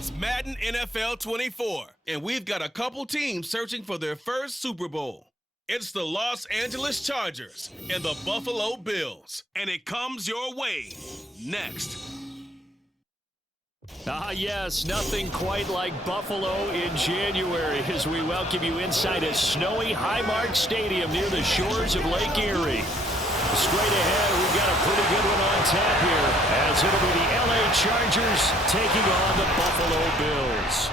It's Madden NFL 24, and we've got a couple teams searching for their first Super Bowl. It's the Los Angeles Chargers and the Buffalo Bills, and it comes your way next. Yes, nothing quite like Buffalo in January as we welcome you inside a snowy Highmark Stadium near the shores of Lake Erie. Straight ahead, we've got a pretty good one on tap here as it'll be the LA Chargers taking on the Buffalo Bills.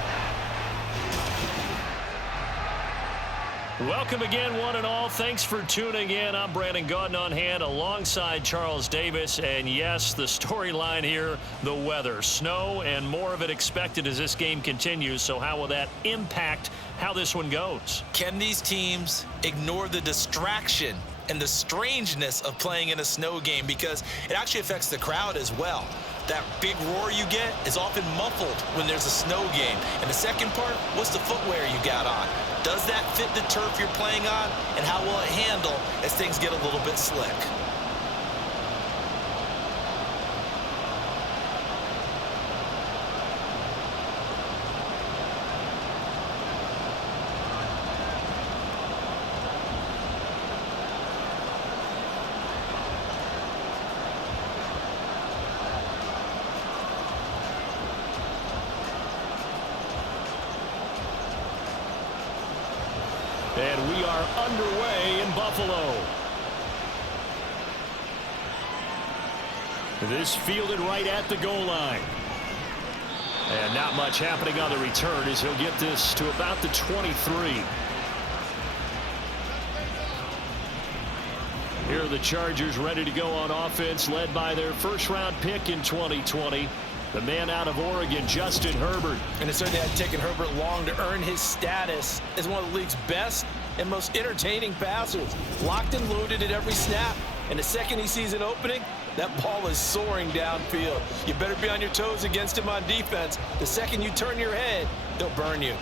Welcome again, one and all. Thanks for tuning in. I'm Brandon Gaudin on hand alongside Charles Davis. And yes, the storyline here, the weather. Snow and more of it expected as this game continues. So how will that impact how this one goes? Can these teams ignore the distraction and the strangeness of playing in a snow game, because it actually affects the crowd as well? That big roar you get is often muffled when there's a snow game. And the second part, what's the footwear you got on? Does that fit the turf you're playing on? And how will it handle as things get a little bit slick? And we are underway in Buffalo. This fielded right at the goal line. And not much happening on the return as he'll get this to about the 23. Here are the Chargers ready to go on offense, led by their first-round pick in 2020. The man out of Oregon, Justin Herbert. And it certainly had taken Herbert long to earn his status as one of the league's best and most entertaining passers. Locked and loaded at every snap. And the second he sees an opening, that ball is soaring downfield. You better be on your toes against him on defense. The second you turn your head, they'll burn you.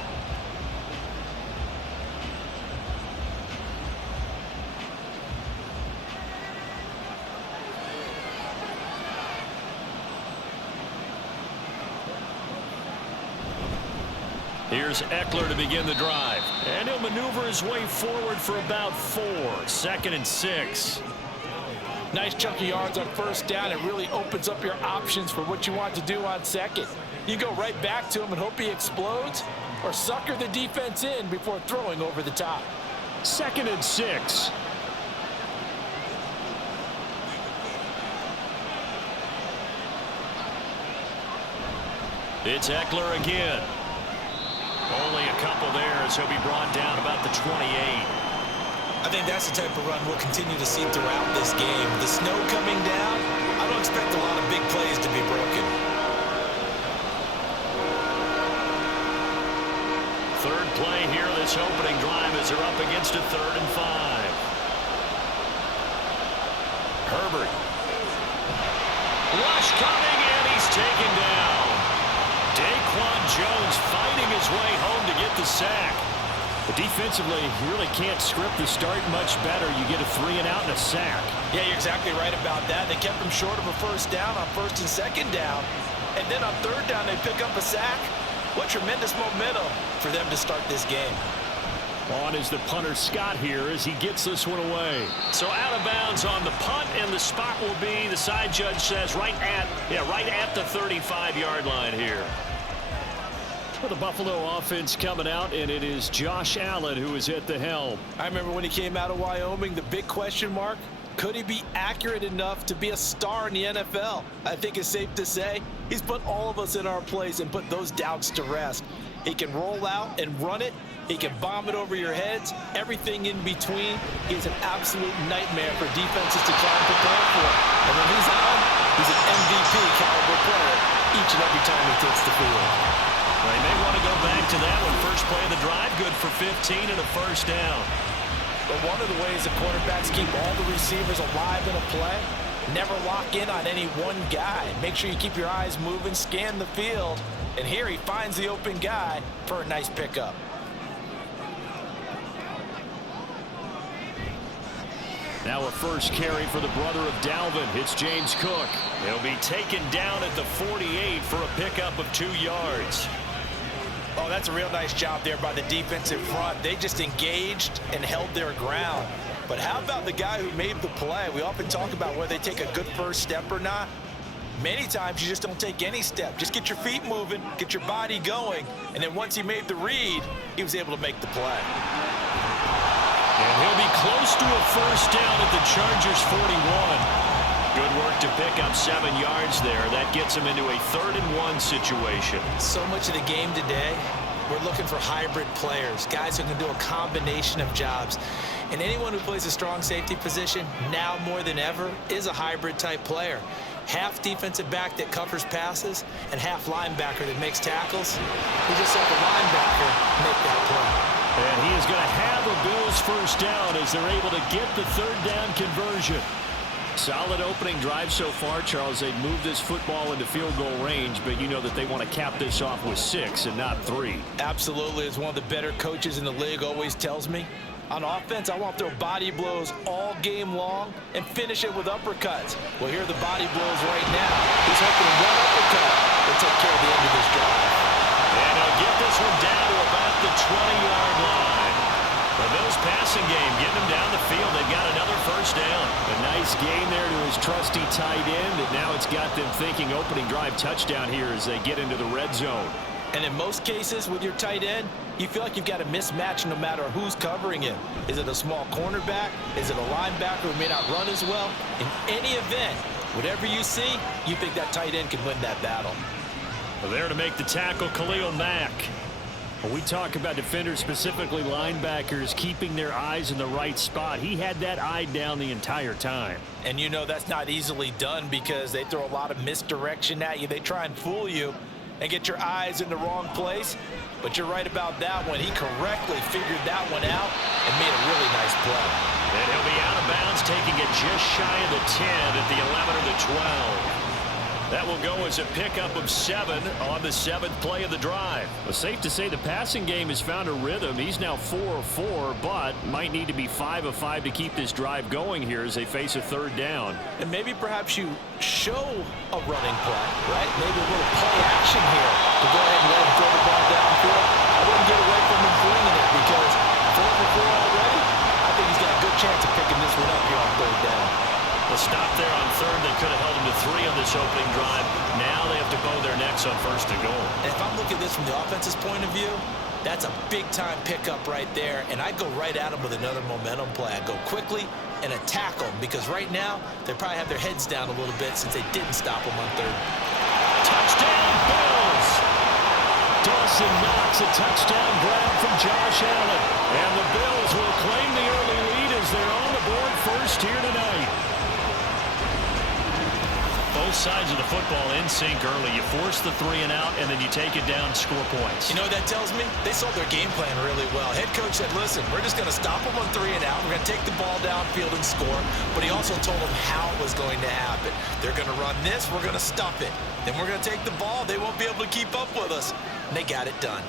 Here's Eckler to begin the drive. And he'll maneuver his way forward for about 4. 2nd and 6. Nice chunk of yards on first down. It really opens up your options for what you want to do on second. You go right back to him and hope he explodes, or sucker the defense in before throwing over the top. 2nd and 6. It's Eckler again. Only a couple there as he'll be brought down about the 28. I think that's the type of run we'll continue to see throughout this game. The snow coming down, I don't expect a lot of big plays to be broken. Third play here, this opening drive as they're up against a 3rd and 5. Herbert. Rush coming, and he's taken down. Daquan Jones fighting his way home to get the sack. But defensively, you really can't script the start much better. You get a 3 and out and a sack. Yeah, you're exactly right about that. They kept him short of a first down on 1st and 2nd down. And then on 3rd down, they pick up a sack. What tremendous momentum for them to start this game. On is the punter Scott here as he gets this one away. So out of bounds on the punt, and the spot will be, the side judge says, right at the 35-yard line here. For the Buffalo offense coming out, and it is Josh Allen who is at the helm. I remember when he came out of Wyoming, the big question mark, could he be accurate enough to be a star in the NFL? I think it's safe to say he's put all of us in our place and put those doubts to rest. He can roll out and run it. He can bomb it over your heads. Everything in between. He's an absolute nightmare for defenses to try and prepare for. And when he's on, he's an MVP caliber player each and every time he takes the field. They may want to go back to that one. First play of the drive, good for 15 and a first down. But one of the ways the quarterbacks keep all the receivers alive in a play, never lock in on any one guy. Make sure you keep your eyes moving, scan the field, and here he finds the open guy for a nice pickup. Now a first carry for the brother of Dalvin. It's James Cook. He'll be taken down at the 48 for a pickup of 2 yards. Oh, that's a real nice job there by the defensive front. They just engaged and held their ground. But how about the guy who made the play? We often talk about whether they take a good first step or not. Many times you just don't take any step. Just get your feet moving, get your body going, and then once he made the read, he was able to make the play. And he'll be close to a first down at the Chargers' 41. Good work to pick up 7 yards there. That gets him into a 3rd and 1 situation. So much of the game today, we're looking for hybrid players, guys who can do a combination of jobs. And anyone who plays a strong safety position, now more than ever, is a hybrid type player. Half defensive back that covers passes and half linebacker that makes tackles. We just saw the linebacker make that play. And he is going to have a Bills first down as they're able to get the 3rd down conversion. Solid opening drive so far, Charles. They've moved this football into field goal range, but you know that they want to cap this off with 6 and not 3. Absolutely. As one of the better coaches in the league always tells me, on offense, I want to throw body blows all game long and finish it with uppercuts. Well, here are the body blows right now. He's hoping one uppercut will take care of the end of this drive. And he'll get this one down to about the 20-yard line. The Bills passing game getting them down the field. They've got another first down. A nice gain there to his trusty tight end, and now it's got them thinking opening drive touchdown here as they get into the red zone. And in most cases with your tight end, you feel like you've got a mismatch no matter who's covering him. Is it a small cornerback? Is it a linebacker who may not run as well? In any event, whatever you see, you think that tight end can win that battle. Well, there to make the tackle, Khalil Mack. When we talk about defenders, specifically linebackers, keeping their eyes in the right spot, he had that eye down the entire time. And you know that's not easily done because they throw a lot of misdirection at you. They try and fool you and get your eyes in the wrong place. But you're right about that one. He correctly figured that one out and made a really nice play. And he'll be out of bounds, taking it just shy of the 10 at the 11 or the 12. That will go as a pickup of 7 on the 7th play of the drive. Well, safe to say the passing game has found a rhythm. He's now 4 of 4, but might need to be 5 of 5 to keep this drive going here as they face a 3rd down. And maybe perhaps you show a running play, right? Maybe a little play action here to go ahead and let him throw the ball downfield. I wouldn't get away from him flinging it because 4 for 4 already, I think he's got a good chance of picking this one up here on 3rd down. A stop there on 3rd. They could have held him to 3 on this opening drive. Now they have to bow their necks on 1st and goal. And if I'm looking at this from the offense's point of view, that's a big-time pickup right there. And I go right at him with another momentum play. I go quickly and attack them because right now they probably have their heads down a little bit since they didn't stop him on 3rd. Touchdown, Bills! Dawson Knox, a touchdown grab from Josh Allen. And the Bills will claim the early lead as they're on the board first here tonight. Both sides of the football in sync early. You force the 3 and out, and then you take it down, score points. You know what that tells me? They saw their game plan really well. Head coach said, listen, we're just going to stop them on 3 and out. We're going to take the ball downfield and score. But he also told them how it was going to happen. They're going to run this. We're going to stuff it. Then we're going to take the ball. They won't be able to keep up with us. And they got it done.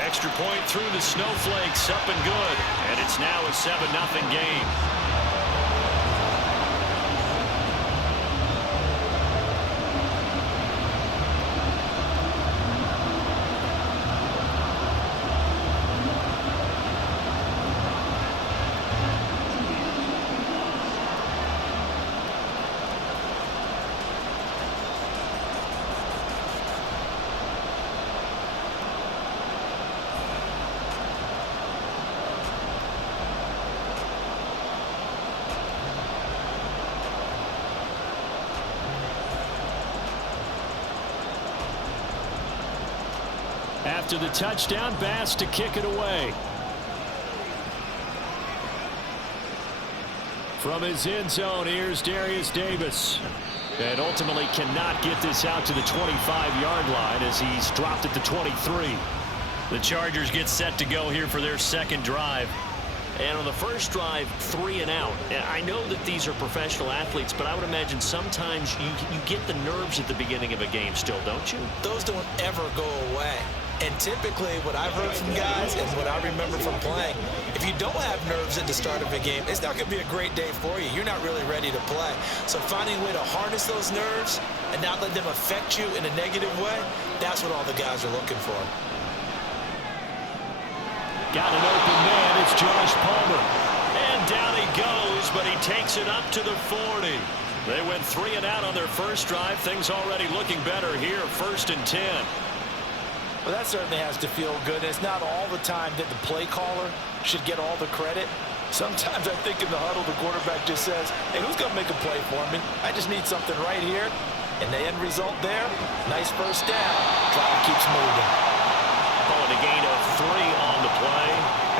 Extra point through the snowflakes, up and good. And it's now a 7-0 game. After the touchdown, Bass to kick it away. From his end zone, here's Darius Davis. And ultimately cannot get this out to the 25-yard line as he's dropped at the 23. The Chargers get set to go here for their 2nd drive. And on the first drive, 3 and out. And I know that these are professional athletes, but I would imagine sometimes you get the nerves at the beginning of a game still, don't you? Those don't ever go away. And typically what I've heard from guys and what I remember from playing, if you don't have nerves at the start of a game, it's not going to be a great day for you. You're not really ready to play. So finding a way to harness those nerves and not let them affect you in a negative way, that's what all the guys are looking for. Got an open man. It's Josh Palmer. And down he goes, but he takes it up to the 40. They went 3 and out on their first drive. Things already looking better here. 1st and 10. Well, that certainly has to feel good. It's not all the time that the play caller should get all the credit. Sometimes I think in the huddle, the quarterback just says, hey, who's going to make a play for me? I just need something right here. And the end result there, nice first down. Drive keeps moving. Calling a gain of 3 on the play,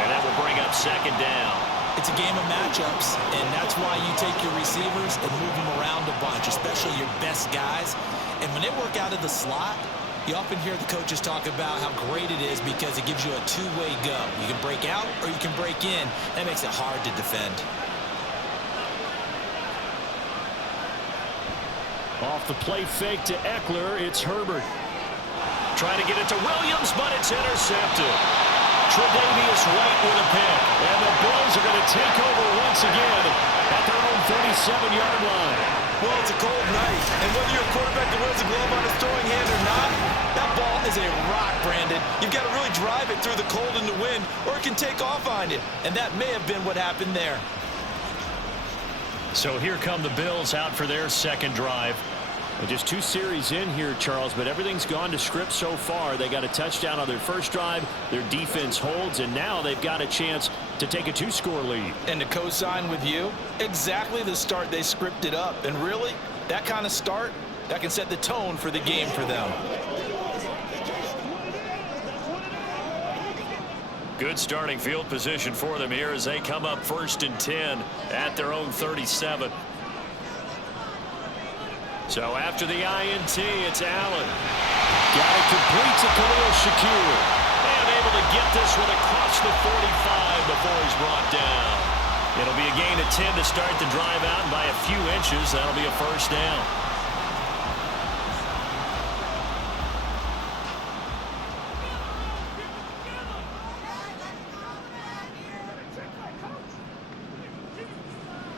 and that will bring up 2nd down. It's a game of matchups, and that's why you take your receivers and move them around a bunch, especially your best guys. And when they work out of the slot, you often hear the coaches talk about how great it is because it gives you a two-way go. You can break out or you can break in. That makes it hard to defend. Off the play fake to Eckler, it's Herbert. Trying to get it to Williams, but it's intercepted. Tre'Davious White with a pick. And the Bills are going to take over once again at their own 37-yard line. Well, it's a cold night, and whether you're a quarterback that wears a glove on his throwing hand or not, that ball is a rock, Brandon. You've got to really drive it through the cold and the wind, or it can take off on you, and that may have been what happened there. So here come the Bills out for their 2nd drive. Just 2 series in here, Charles, but everything's gone to script so far. They got a touchdown on their first drive. Their defense holds, and now they've got a chance to take a 2-score lead. And to co-sign with you, exactly the start they scripted up. And really, that kind of start, that can set the tone for the game for them. Good starting field position for them here as they come up 1st and 10 at their own 37. So after the INT, it's Allen. Got it complete to Khalil Shakir. And able to get this one across the 45 before he's brought down. It'll be a gain of 10 to start the drive out, and by a few inches, that'll be a 1st down.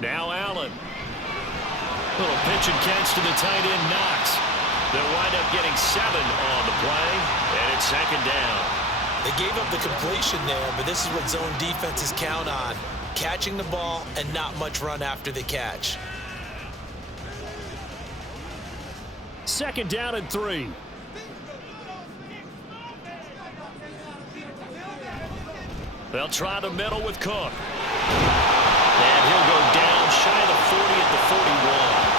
Now Allen. Little pitch and catch to the tight end, Knox. They'll wind up getting 7 on the play, and it's 2nd down. They gave up the completion there, but this is what zone defenses count on. Catching the ball and not much run after the catch. 2nd down and 3. They'll try the middle with Cook. And he'll go down shy of the 40 at the 41.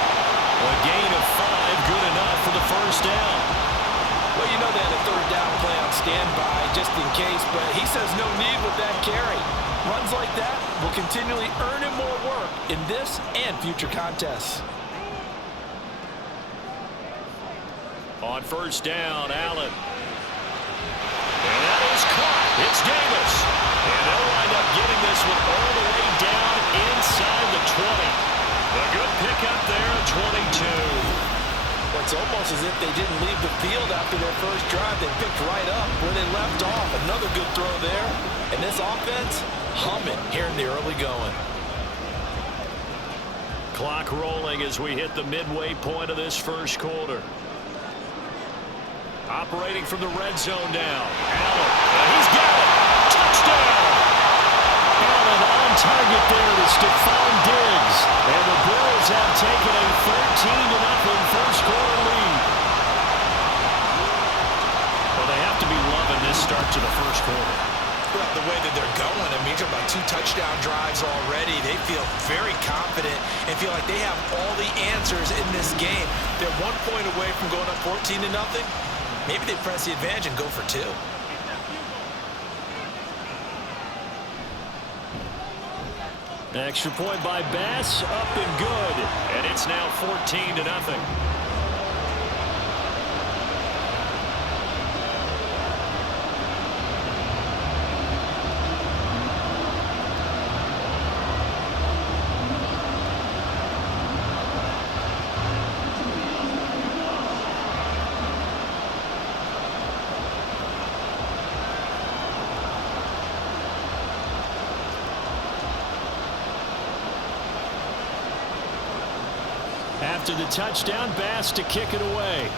A gain of 5, good enough for the 1st down. Well, you know they had a 3rd down play on standby just in case, but he says no need with that carry. Runs like that will continually earn him more work in this and future contests. On 1st down, Allen. And that is caught. It's Davis. And they'll wind up getting this one all the way down inside the 20. A good pickup there, 22. Well, it's almost as if they didn't leave the field after their first drive. They picked right up where they left off. Another good throw there. And this offense, humming here in the early going. Clock rolling as we hit the midway point of this 1st quarter. Operating from the red zone now. Allen, and he's got it. Touchdown! Allen on target there to Stephon Diggs. And the Bills have taken a 13-0 1st quarter lead. Well, they have to be loving this start to the 1st quarter. Well, the way that they're going, I mean, you're talking about 2 touchdown drives already. They feel very confident and feel like they have all the answers in this game. They're 1 point away from going up 14-0. Maybe they press the advantage and go for 2. Extra point by Bass, up and good. And it's now 14-0. After the touchdown, Bass to kick it away.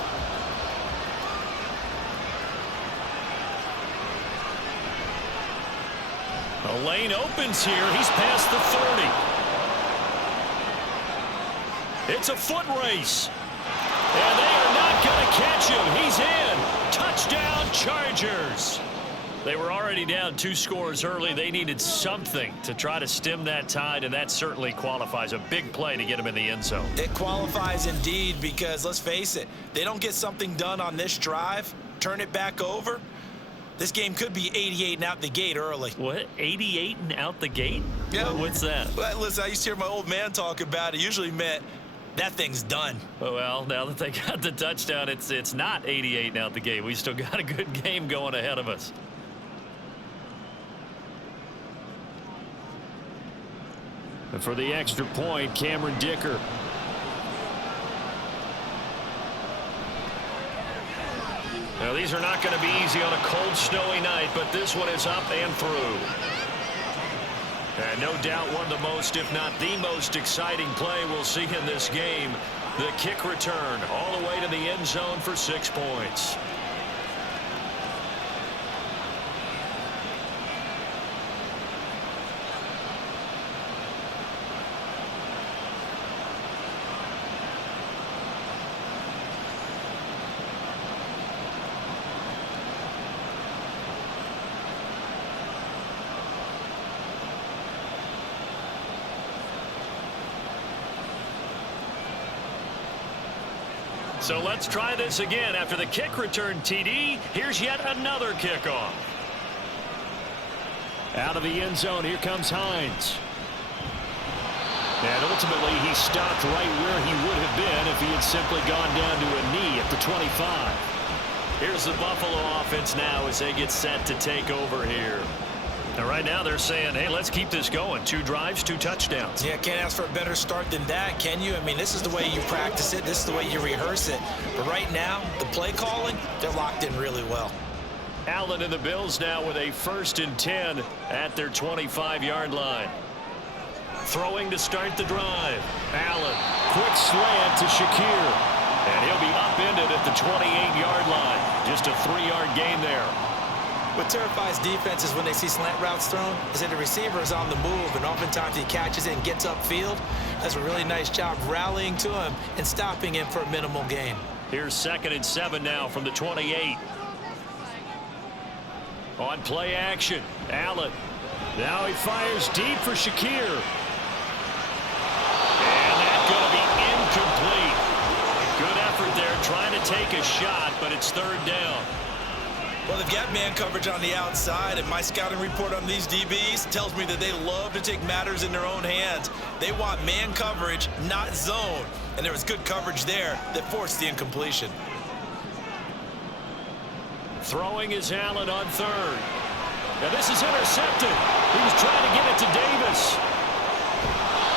The lane opens here. He's past the 30. It's a foot race. And they are not going to catch him. He's in. Touchdown, Chargers. They were already down 2 scores early. They needed something to try to stem that tide, and that certainly qualifies. A big play to get him in the end zone. It qualifies indeed because, let's face it, they don't get something done on this drive, turn it back over, this game could be 88 and out the gate early. What? 88 and out the gate? Yeah. What's that? Well, listen, I used to hear my old man talk about it. Usually meant that thing's done. Well, now that they got the touchdown, it's not 88 and out the gate. We still got a good game going ahead of us. And for the extra point, Cameron Dicker. Now, these are not going to be easy on a cold, snowy night, but this one is up and through. And no doubt one of the most, if not the most exciting play we'll see in this game. The kick return all the way to the end zone for 6 points. So let's try this again. After the kick return TD, here's yet another kickoff. Out of the end zone, here comes Hines. And ultimately, he stopped right where he would have been if he had simply gone down to a knee at the 25. Here's the Buffalo offense now as they get set to take over here. Now, right now, they're saying, hey, let's keep this going. 2 drives, 2 touchdowns. Yeah, can't ask for a better start than that, can you? I mean, this is the way you practice it. This is the way you rehearse it. But right now, the play calling, they're locked in really well. Allen and the Bills now with a 1st and 10 at their 25-yard line. Throwing to start the drive. Allen, quick slant to Shakir. And he'll be upended at the 28-yard line. Just a 3-yard gain there. What terrifies defenses when they see slant routes thrown is that the receiver is on the move, and oftentimes he catches it and gets upfield. Does a really nice job rallying to him and stopping him for a minimal gain. Here's 2nd and 7 now from the 28. On play action, Allen. Now he fires deep for Shakir. And that's going to be incomplete. Good effort there trying to take a shot, but it's 3rd down. Well, they've got man coverage on the outside, and my scouting report on these DBs tells me that they love to take matters in their own hands. They want man coverage, not zone. And there was good coverage there that forced the incompletion. Throwing is Allen on 3rd. Now this is intercepted. He was trying to get it to Davis.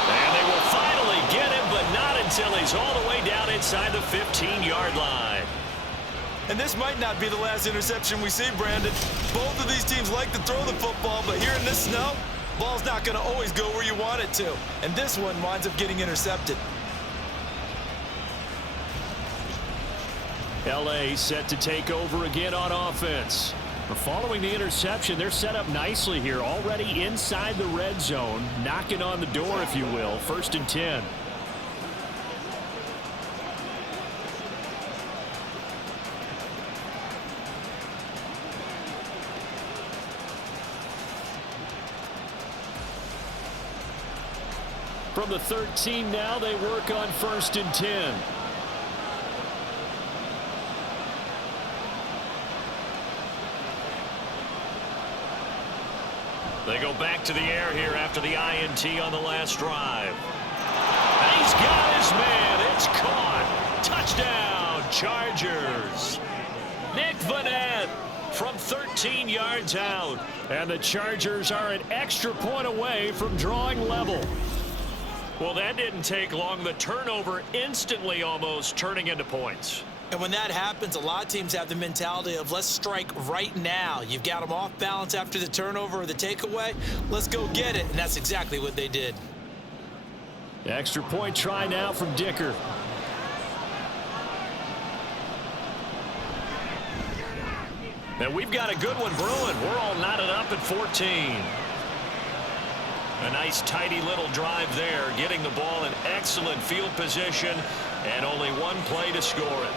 And they will finally get him, but not until he's all the way down inside the 15-yard line. And this might not be the last interception we see, Brandon. Both of these teams like to throw the football, but here in this snow, ball's not going to always go where you want it to. And this one winds up getting intercepted. L.A. set to take over again on offense. Following the interception, they're set up nicely here, already inside the red zone, knocking on the door, if you will. 1st and 10. From the 13 now, they work on 1st and 10. They go back to the air here after the INT on the last drive. And he's got his man. It's caught. Touchdown, Chargers. Nick Vanette from 13 yards out. And the Chargers are an extra point away from drawing level. Well, that didn't take long. The turnover instantly almost turning into points. And when that happens, a lot of teams have the mentality of let's strike right now. You've got them off balance after the turnover or the takeaway. Let's go get it. And that's exactly what they did. Extra point try now from Dicker. And we've got a good one brewing. We're all knotted up at 14. A nice tidy little drive there, getting the ball in excellent field position, and only one play to score it.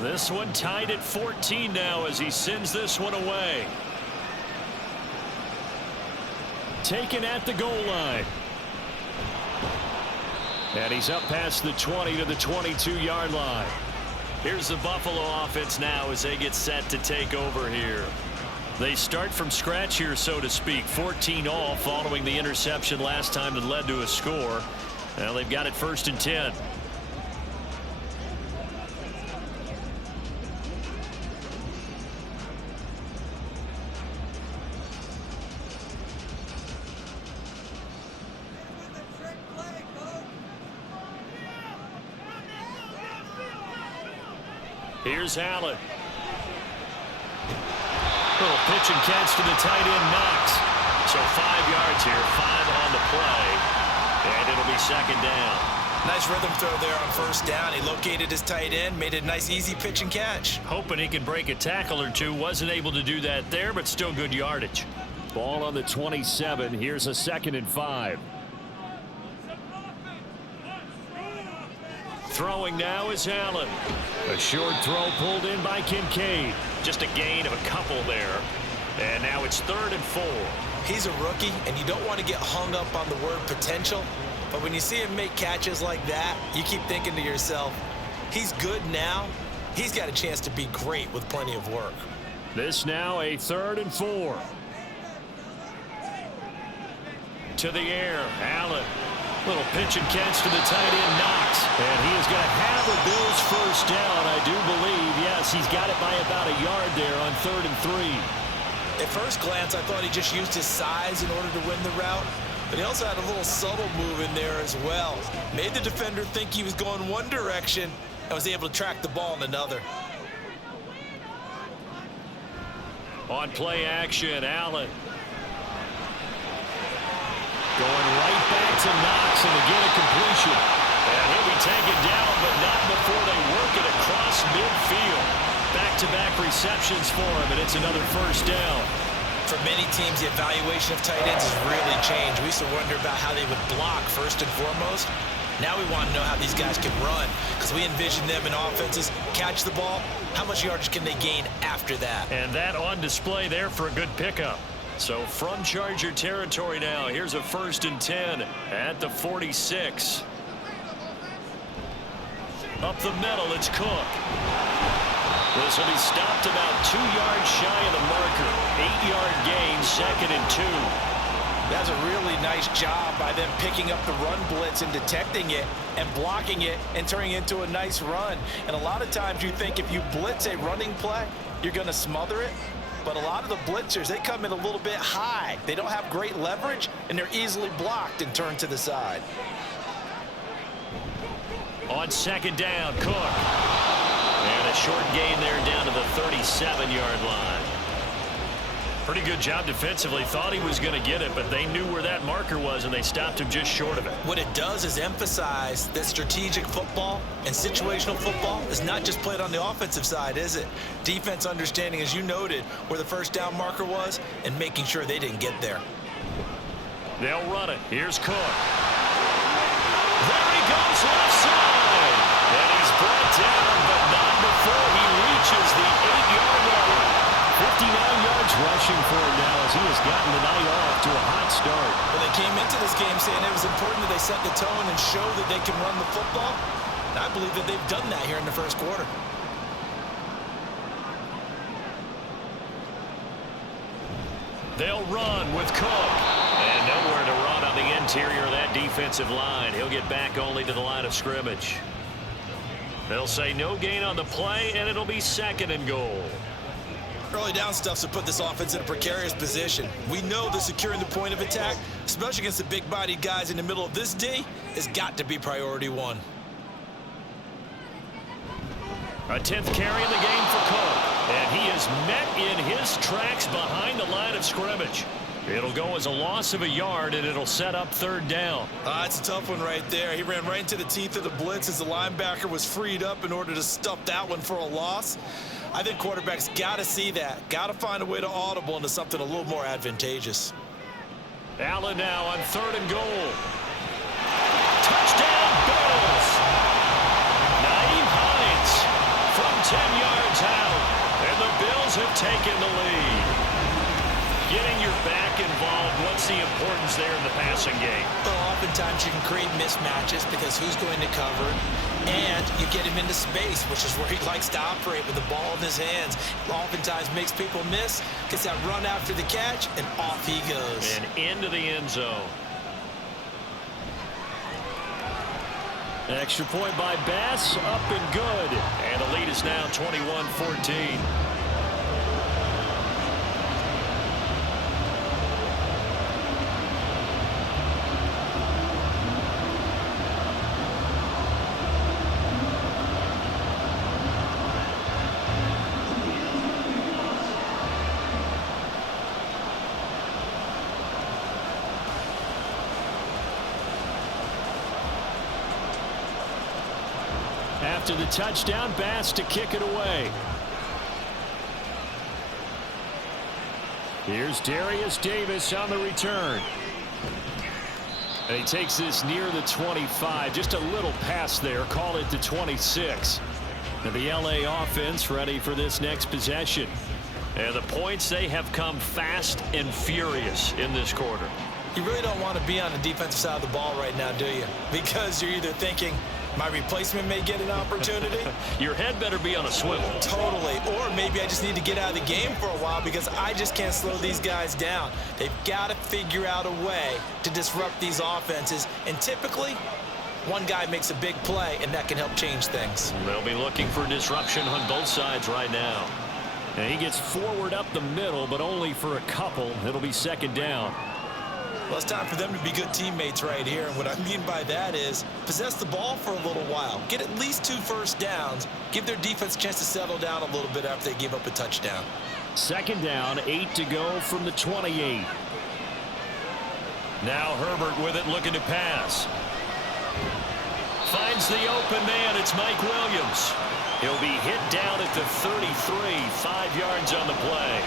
This one tied at 14 now as he sends this one away. Taken at the goal line. And he's up past the 20 to the 22-yard line. Here's the Buffalo offense now as they get set to take over here. They start from scratch here, so to speak. 14 all following the interception last time that led to a score. Now they've got it 1st and 10. Here's Allen. Little pitch and catch to the tight end, Knox. So 5 yards here, 5 on the play, and it'll be 2nd down. Nice rhythm throw there on 1st down. He located his tight end, made a nice easy pitch and catch. Hoping he can break a tackle or two. Wasn't able to do that there, but still good yardage. Ball on the 27. Here's a 2nd and 5. Throwing now is Allen. A short throw pulled in by Kincaid. Just a gain of a couple there. And now it's 3rd and 4. He's a rookie, and you don't want to get hung up on the word potential. But when you see him make catches like that, you keep thinking to yourself, he's good now. He's got a chance to be great with plenty of work. This now a 3rd and 4. To the air, Allen. Little pitch and catch to the tight end, Knox. And he is going to have the Bills 1st down, I do believe. Yes, he's got it by about a yard there on 3rd and 3. At first glance, I thought he just used his size in order to win the route. But he also had a little subtle move in there as well. Made the defender think he was going one direction and was able to track the ball in another. On play action, Allen. Going right back to Knox, and again a completion. And he'll be taken down, but not before they work it across midfield. Back-to-back receptions for him, and it's another 1st down. For many teams, the evaluation of tight ends has really changed. We used to wonder about how they would block first and foremost. Now we want to know how these guys can run, because we envision them in offenses catch the ball. How much yardage can they gain after that? And that on display there for a good pickup. So from Charger territory now, here's a 1st and 10 at the 46. Up the middle, it's Cook. This will be stopped about 2 yards shy of the marker. 8-yard gain, 2nd and 2. That's a really nice job by them picking up the run blitz and detecting it and blocking it and turning it into a nice run. And a lot of times you think if you blitz a running play, you're going to smother it. But a lot of the blitzers, they come in a little bit high. They don't have great leverage, and they're easily blocked and turned to the side. On 2nd down, Cook. And a short gain there down to the 37-yard line. Pretty good job defensively. Thought he was going to get it, but they knew where that marker was, and they stopped him just short of it. What it does is emphasize that strategic football and situational football is not just played on the offensive side, is it? Defense understanding, as you noted, where the 1st down marker was and making sure they didn't get there. They'll run it. Here's Cook. There he goes, left side. And he's brought down, but not before he reaches the 8-yard line. 59 yards rushing for him now as he has gotten the night off to a hot start. Well, they came into this game saying it was important that they set the tone and show that they can run the football. And I believe that they've done that here in the 1st quarter. They'll run with Cook. And nowhere to run on the interior of that defensive line. He'll get back only to the line of scrimmage. They'll say no gain on the play, and it'll be 2nd and goal. Early down stuffs to put this offense in a precarious position. We know that securing the point of attack, especially against the big-bodied guys in the middle of this D, has got to be priority one. A 10th carry in the game for Cole, and he is met in his tracks behind the line of scrimmage. It'll go as a loss of a yard, and it'll set up 3rd down. It's a tough one right there. He ran right into the teeth of the blitz as the linebacker was freed up in order to stuff that one for a loss. I think quarterbacks got to see that. Got to find a way to audible into something a little more advantageous. Allen now on 3rd and goal. Touchdown, Bills! Naeem Hines from 10 yards out, and the Bills have taken the lead. Getting your back involved, what's the importance there in the passing game? Well, oftentimes you can create mismatches because who's going to cover, and you get him into space, which is where he likes to operate with the ball in his hands. Oftentimes makes people miss, gets that run after the catch, and off he goes. And into the end zone. An extra point by Bass, up and good. And the lead is now 21-14. After the touchdown, Bass to kick it away. Here's Darius Davis on the return. And he takes this near the 25. Just a little pass there. Call it the 26. And the LA offense ready for this next possession. And the points, they have come fast and furious in this quarter. You really don't want to be on the defensive side of the ball right now, do you? Because you're either thinking, my replacement may get an opportunity. Your head better be on a swivel. Totally. Or maybe I just need to get out of the game for a while because I just can't slow these guys down. They've got to figure out a way to disrupt these offenses. And typically, one guy makes a big play, and that can help change things. They'll be looking for disruption on both sides right now. And he gets forward up the middle, but only for a couple. It'll be 2nd down. Well, it's time for them to be good teammates right here. And what I mean by that is possess the ball for a little while. Get at least 2 first downs. Give their defense a chance to settle down a little bit after they give up a touchdown. 2nd down, 8 to go from the 28. Now Herbert with it, looking to pass. Finds the open man. It's Mike Williams. He'll be hit down at the 33, 5 yards on the play.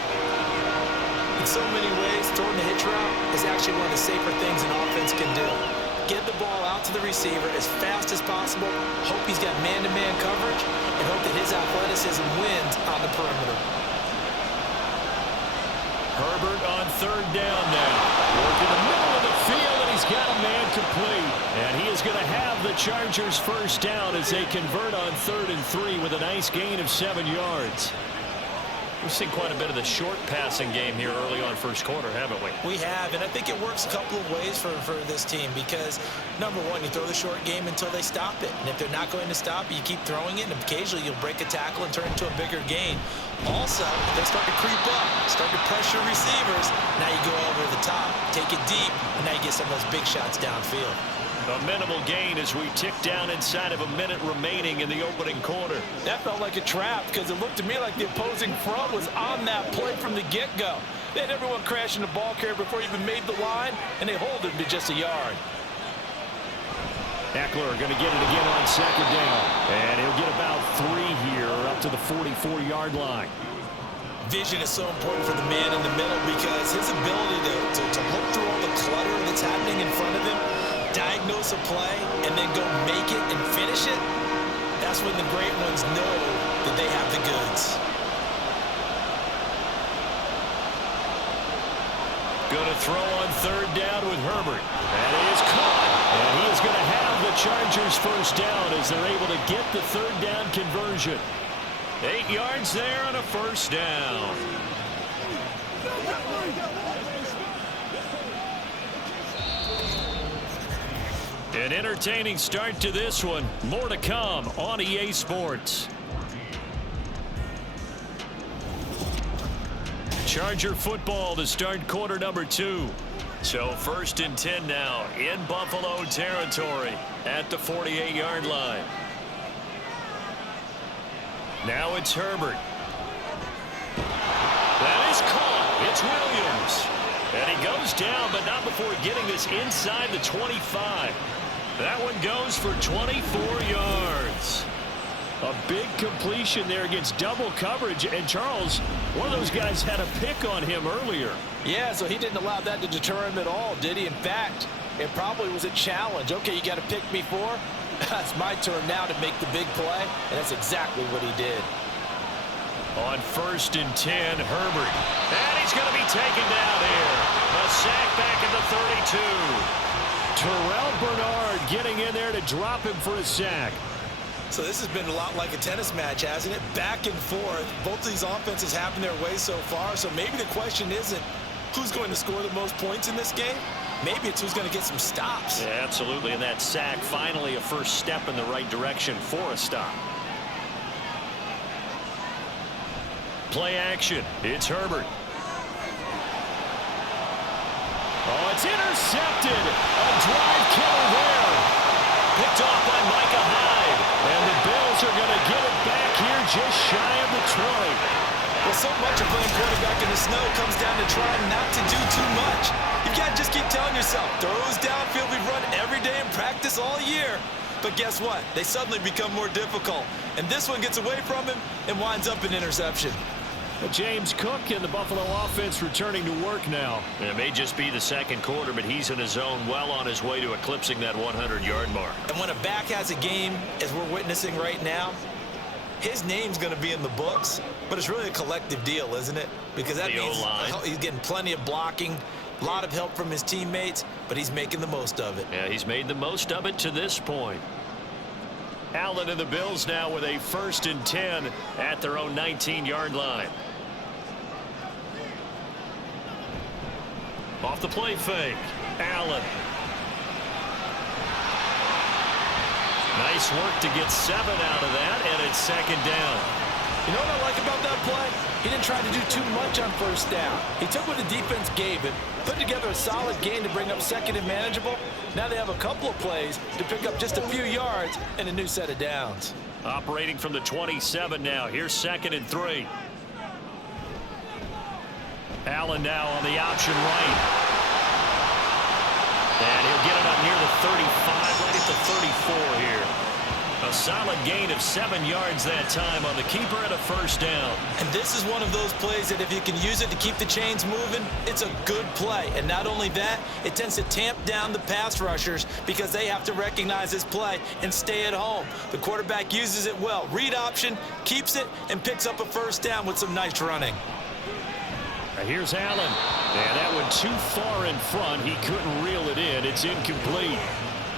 In so many ways, throwing the hitch route is actually one of the safer things an offense can do. Get the ball out to the receiver as fast as possible, hope he's got man-to-man coverage, and hope that his athleticism wins on the perimeter. Herbert on 3rd down now. Work in the middle of the field, and he's got a man complete. And he is going to have the Chargers 1st down as they convert on 3rd and 3 with a nice gain of 7 yards. We've seen quite a bit of the short passing game here early on 1st quarter, haven't we? We have, and I think it works a couple of ways for this team because, number one, you throw the short game until they stop it. And if they're not going to stop it, you keep throwing it, and occasionally you'll break a tackle and turn it into a bigger gain. Also, if they start to creep up, start to pressure receivers, now you go over the top, take it deep, and now you get some of those big shots downfield. A minimal gain as we tick down inside of a minute remaining in the opening quarter. That felt like a trap because it looked to me like the opposing front was on that play from the get-go. They had everyone crashing the ball carrier before he even made the line, and they hold him to just a yard. Eckler going to get it again on 2nd down. And he'll get about 3 here up to the 44-yard line. Vision is so important for the man in the middle because his ability to look through all the clutter that's happening in front of him, diagnose a play, and then go make it and finish it, that's when the great ones know that they have the goods. Going to throw on 3rd down with Herbert. And it is caught. And he is going to have the Chargers 1st down as they're able to get the 3rd down conversion. 8 yards there on a 1st down. An entertaining start to this one. More to come on EA Sports. Charger football to start quarter number 2. So 1st and 10 now in Buffalo territory at the 48-yard line. Now it's Herbert. That is caught. It's Williams. And he goes down, but not before getting this inside the 25. That one goes for 24 yards. A big completion there against double coverage. And Charles, one of those guys had a pick on him earlier. Yeah, so he didn't allow that to deter him at all, did he? In fact, it probably was a challenge. Okay, you got to pick me for. It's my turn now to make the big play, and that's exactly what he did. On 1st and 10, Herbert. And he's going to be taken down here. A sack back at the 32. Terrell Bernard getting in there to drop him for a sack. So this has been a lot like a tennis match, hasn't it? Back and forth. Both of these offenses happen their way so far, so maybe the question isn't who's going to score the most points in this game. Maybe it's who's going to get some stops. Yeah, absolutely, and that sack finally a first step in the right direction for a stop. Play action. It's Herbert. Oh, it's intercepted. A drive killer there. Picked off by Micah Hyde. And the Bills are going to get it back here just shy of the 20. Well, so much of playing quarterback in the snow comes down to trying not to do too much. You've got to just keep telling yourself, throws downfield we've run every day in practice all year. But guess what? They suddenly become more difficult. And this one gets away from him and winds up an interception. James Cook and the Buffalo offense returning to work now. It may just be the second quarter, but he's in his zone, well on his way to eclipsing that 100-yard mark. And when a back has a game, as we're witnessing right now, his name's going to be in the books, but it's really a collective deal, isn't it? Because that means he's getting plenty of blocking, a lot of help from his teammates, but he's making the most of it. Yeah, he's made the most of it to this point. Allen and the Bills now with a 1st and 10 at their own 19-yard line. Off the play fake, Allen. Nice work to get 7 out of that, and it's 2nd down. You know what I like about that play? He didn't try to do too much on 1st down. He took what the defense gave him, put together a solid gain to bring up 2nd and manageable. Now they have a couple of plays to pick up just a few yards and a new set of downs. Operating from the 27 now. Here's 2nd and 3. Allen now on the option right. And he'll get it up near the 35, right at the 34 here. A solid gain of 7 yards that time on the keeper and a 1st down. And this is one of those plays that if you can use it to keep the chains moving, it's a good play. And not only that, it tends to tamp down the pass rushers because they have to recognize this play and stay at home. The quarterback uses it well. Read option, keeps it, and picks up a 1st down with some nice running. Here's Allen. And that went too far in front. He couldn't reel it in. It's incomplete.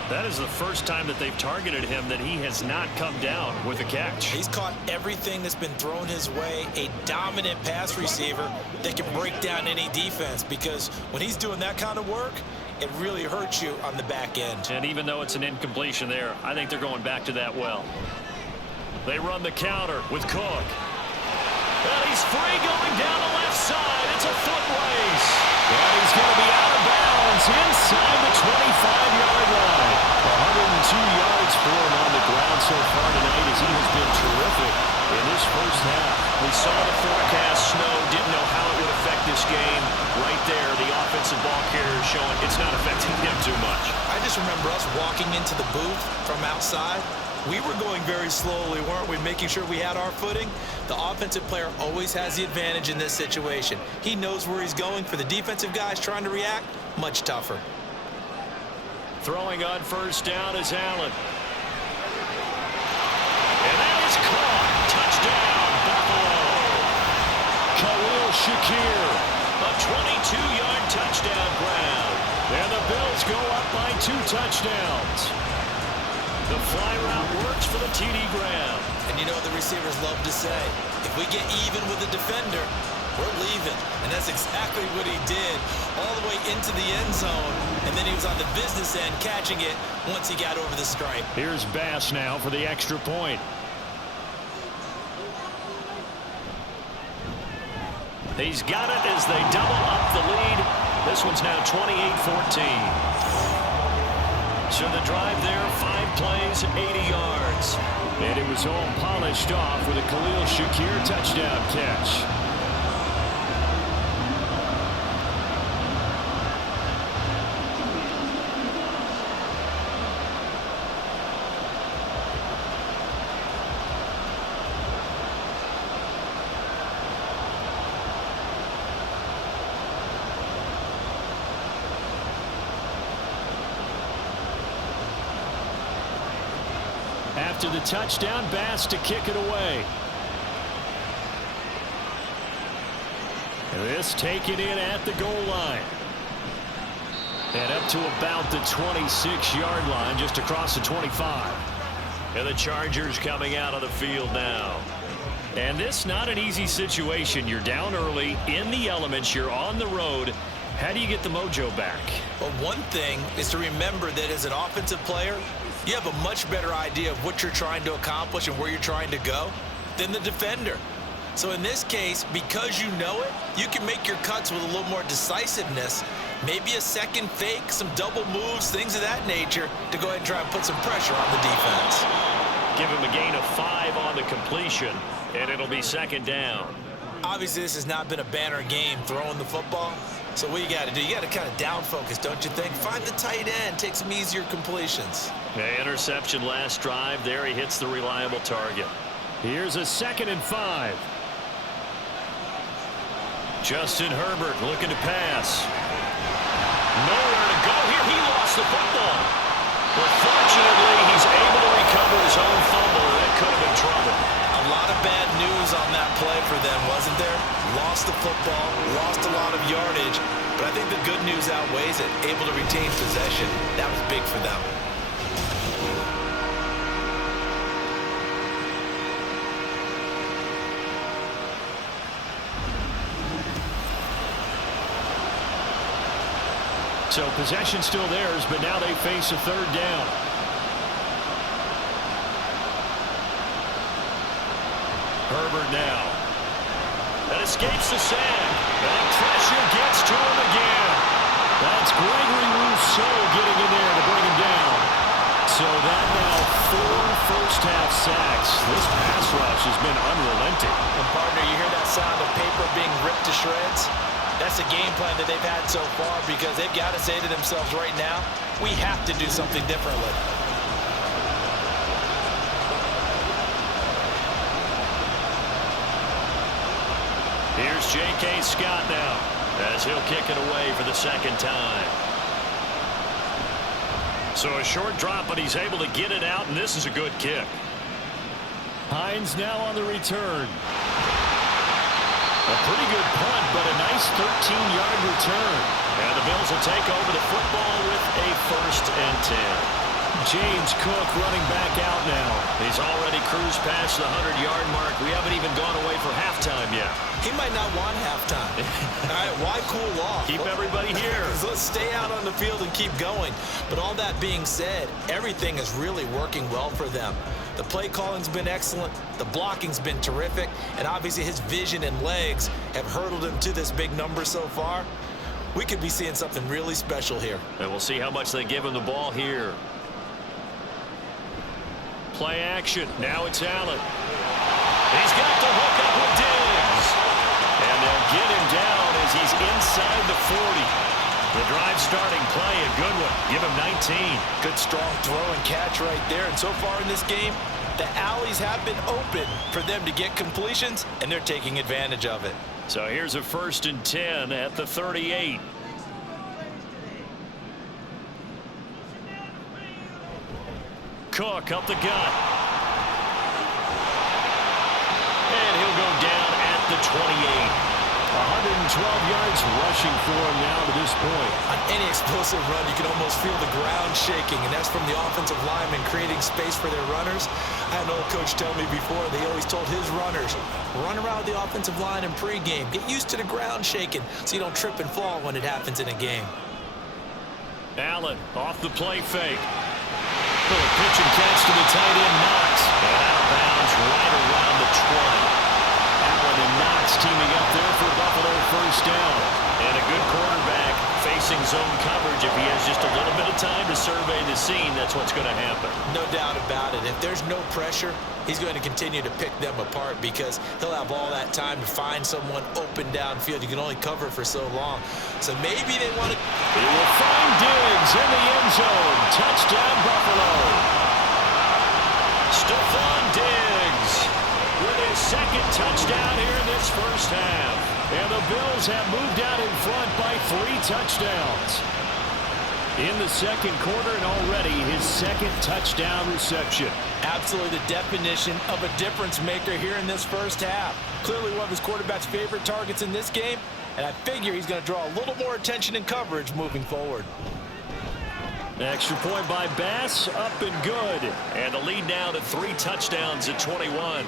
That is the first time that they've targeted him that he has not come down with a catch. He's caught everything that's been thrown his way. A dominant pass receiver that can break down any defense, because when he's doing that kind of work, it really hurts you on the back end. And even though it's an incompletion there, I think they're going back to that well. They run the counter with Cook. And he's free going down the left side. It's a foot race. And he's going to be out of bounds inside the 25-yard line. 102 yards for him on the ground so far tonight as he has been terrific in this 1st half. We saw the forecast snow, didn't know how it would affect this game. Right there, the offensive ball carrier showing it's not affecting him too much. I just remember us walking into the booth from outside. We were going very slowly, weren't we, making sure we had our footing? The offensive player always has the advantage in this situation. He knows where he's going. For the defensive guys trying to react, much tougher. Throwing on 1st down is Allen. And that is caught. Touchdown, Buffalo. Khalil Shakir, a 22-yard touchdown grab. And the Bills go up by 2 touchdowns. The fly route works for the TD grab. And you know what the receivers love to say? If we get even with the defender, we're leaving. And that's exactly what he did, all the way into the end zone. And then he was on the business end catching it once he got over the stripe. Here's Bass now for the extra point. He's got it as they double up the lead. This one's now 28-14. So the drive there, 5 plays, 80 yards. And it was all polished off with a Khalil Shakir touchdown catch. After the touchdown, Bass to kick it away. This taken in at the goal line. And up to about the 26-yard line, just across the 25. And the Chargers coming out of the field now. And this not an easy situation. You're down early, in the elements, you're on the road. How do you get the mojo back? Well, one thing is to remember that as an offensive player, you have a much better idea of what you're trying to accomplish and where you're trying to go than the defender. So in this case, because you know it, you can make your cuts with a little more decisiveness, maybe a second fake, some double moves, things of that nature, to go ahead and try and put some pressure on the defense. Give him a gain of 5 on the completion, and it'll be second down. Obviously, this has not been a banner game throwing the football. So what you got to do, you got to kind of down focus, don't you think? Find the tight end, take some easier completions. Interception last drive. There he hits the reliable target. Here's a 2nd and 5. Justin Herbert looking to pass. Nowhere to go here. He lost the football. But fortunately, he's able to recover his own fumble. That could have been trouble. A lot of bad news on that play for them, wasn't there? Lost the football, lost a lot of yardage, but I think the good news outweighs it. Able to retain possession. That was big for them. So possession still theirs, but now they face a 3rd down. Herbert now. That escapes the sack. And pressure gets to him again. That's Gregory Rousseau getting in there to bring him down. So that now 4 first-half sacks. This pass rush has been unrelenting. And partner, you hear that sound of paper being ripped to shreds? That's the game plan that they've had so far, because they've got to say to themselves right now, we have to do something differently. Here's J.K. Scott now, as he'll kick it away for the 2nd time. So a short drop, but he's able to get it out, and this is a good kick. Hines now on the return. A pretty good punt, but a nice 13-yard return. And the Bills will take over the football with a 1st and 10. James Cook running back out now. He's already cruised past the 100-yard mark. We haven't even gone away for halftime yet. He might not want halftime. All right, why cool off? Keep everybody here. Let's stay out on the field and keep going. But all that being said, everything is really working well for them. The play calling's been excellent. The blocking's been terrific. And obviously his vision and legs have hurdled him to this big number so far. We could be seeing something really special here. And we'll see how much they give him the ball here. Play action. Now it's Allen. He's got the hook up with Diggs. And they'll get him down as he's inside the 40. The drive starting play, a good one. Give him 19. Good strong throw and catch right there. And so far in this game, the alleys have been open for them to get completions, and they're taking advantage of it. So here's a 1st and 10 at the 38. Cook up the gut. And he'll go down at the 28. 112 yards rushing for him now to this point. On any explosive run, you can almost feel the ground shaking, and that's from the offensive linemen creating space for their runners. I had an old coach tell me before, they always told his runners, run around the offensive line in pregame. Get used to the ground shaking so you don't trip and fall when it happens in a game. Allen off the play fake. Little pitch and catch to the tight end, Knox. And out of bounds right around the 20. Allen and Knox teaming up there for Buffalo zone coverage. If he has just a little bit of time to survey the scene, that's what's going to happen. No doubt about it. If there's no pressure, he's going to continue to pick them apart because he'll have all that time to find someone open downfield. You can only cover for so long. So maybe they want to... He will find Diggs in the end zone. Touchdown, Buffalo. Stephon Diggs with his second touchdown here in this first half. And the Bills have moved out in front by 3 touchdowns. In the second quarter, and already his second touchdown reception. Absolutely the definition of a difference maker here in this first half. Clearly one of his quarterback's favorite targets in this game, and I figure he's going to draw a little more attention and coverage moving forward. Extra point by Bass, up and good. And the lead now to 3 touchdowns at 21.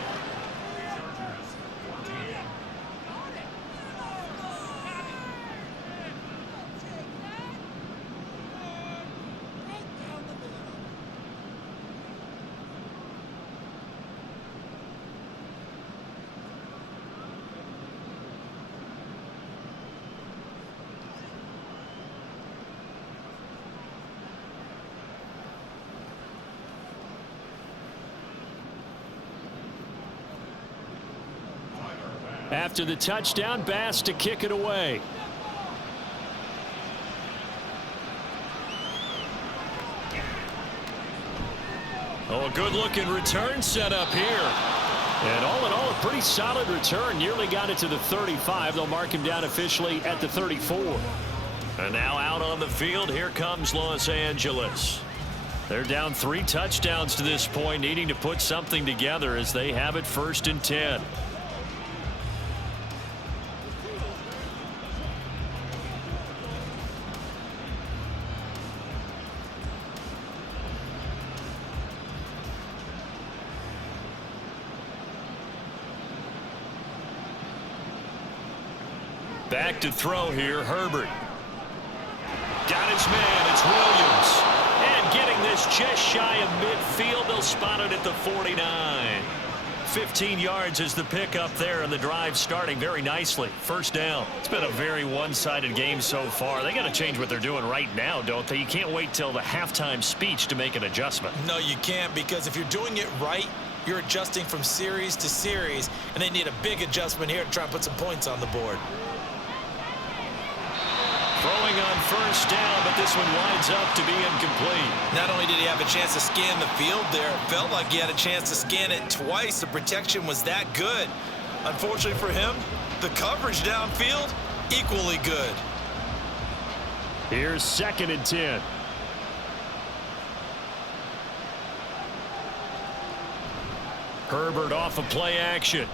After the touchdown, Bass to kick it away. Oh, a good-looking return set up here. And all in all, a pretty solid return. Nearly got it to the 35. They'll mark him down officially at the 34. And now out on the field, here comes Los Angeles. They're down 3 touchdowns to this point, needing to put something together as they have it 1st and 10. Back to throw here, Herbert. Got his man, it's Williams. And getting this just shy of midfield, they'll spot it at the 49. 15 yards is the pickup there, and the drive starting very nicely. 1st down. It's been a very one-sided game so far. They got to change what they're doing right now, don't they? You can't wait till the halftime speech to make an adjustment. No, you can't, because if you're doing it right, you're adjusting from series to series, and they need a big adjustment here to try and put some points on the board. Throwing on 1st down, but this one winds up to be incomplete. Not only did he have a chance to scan the field there, it felt like he had a chance to scan it twice. The protection was that good. Unfortunately for him, the coverage downfield, equally good. Here's 2nd and 10. Herbert off of play action.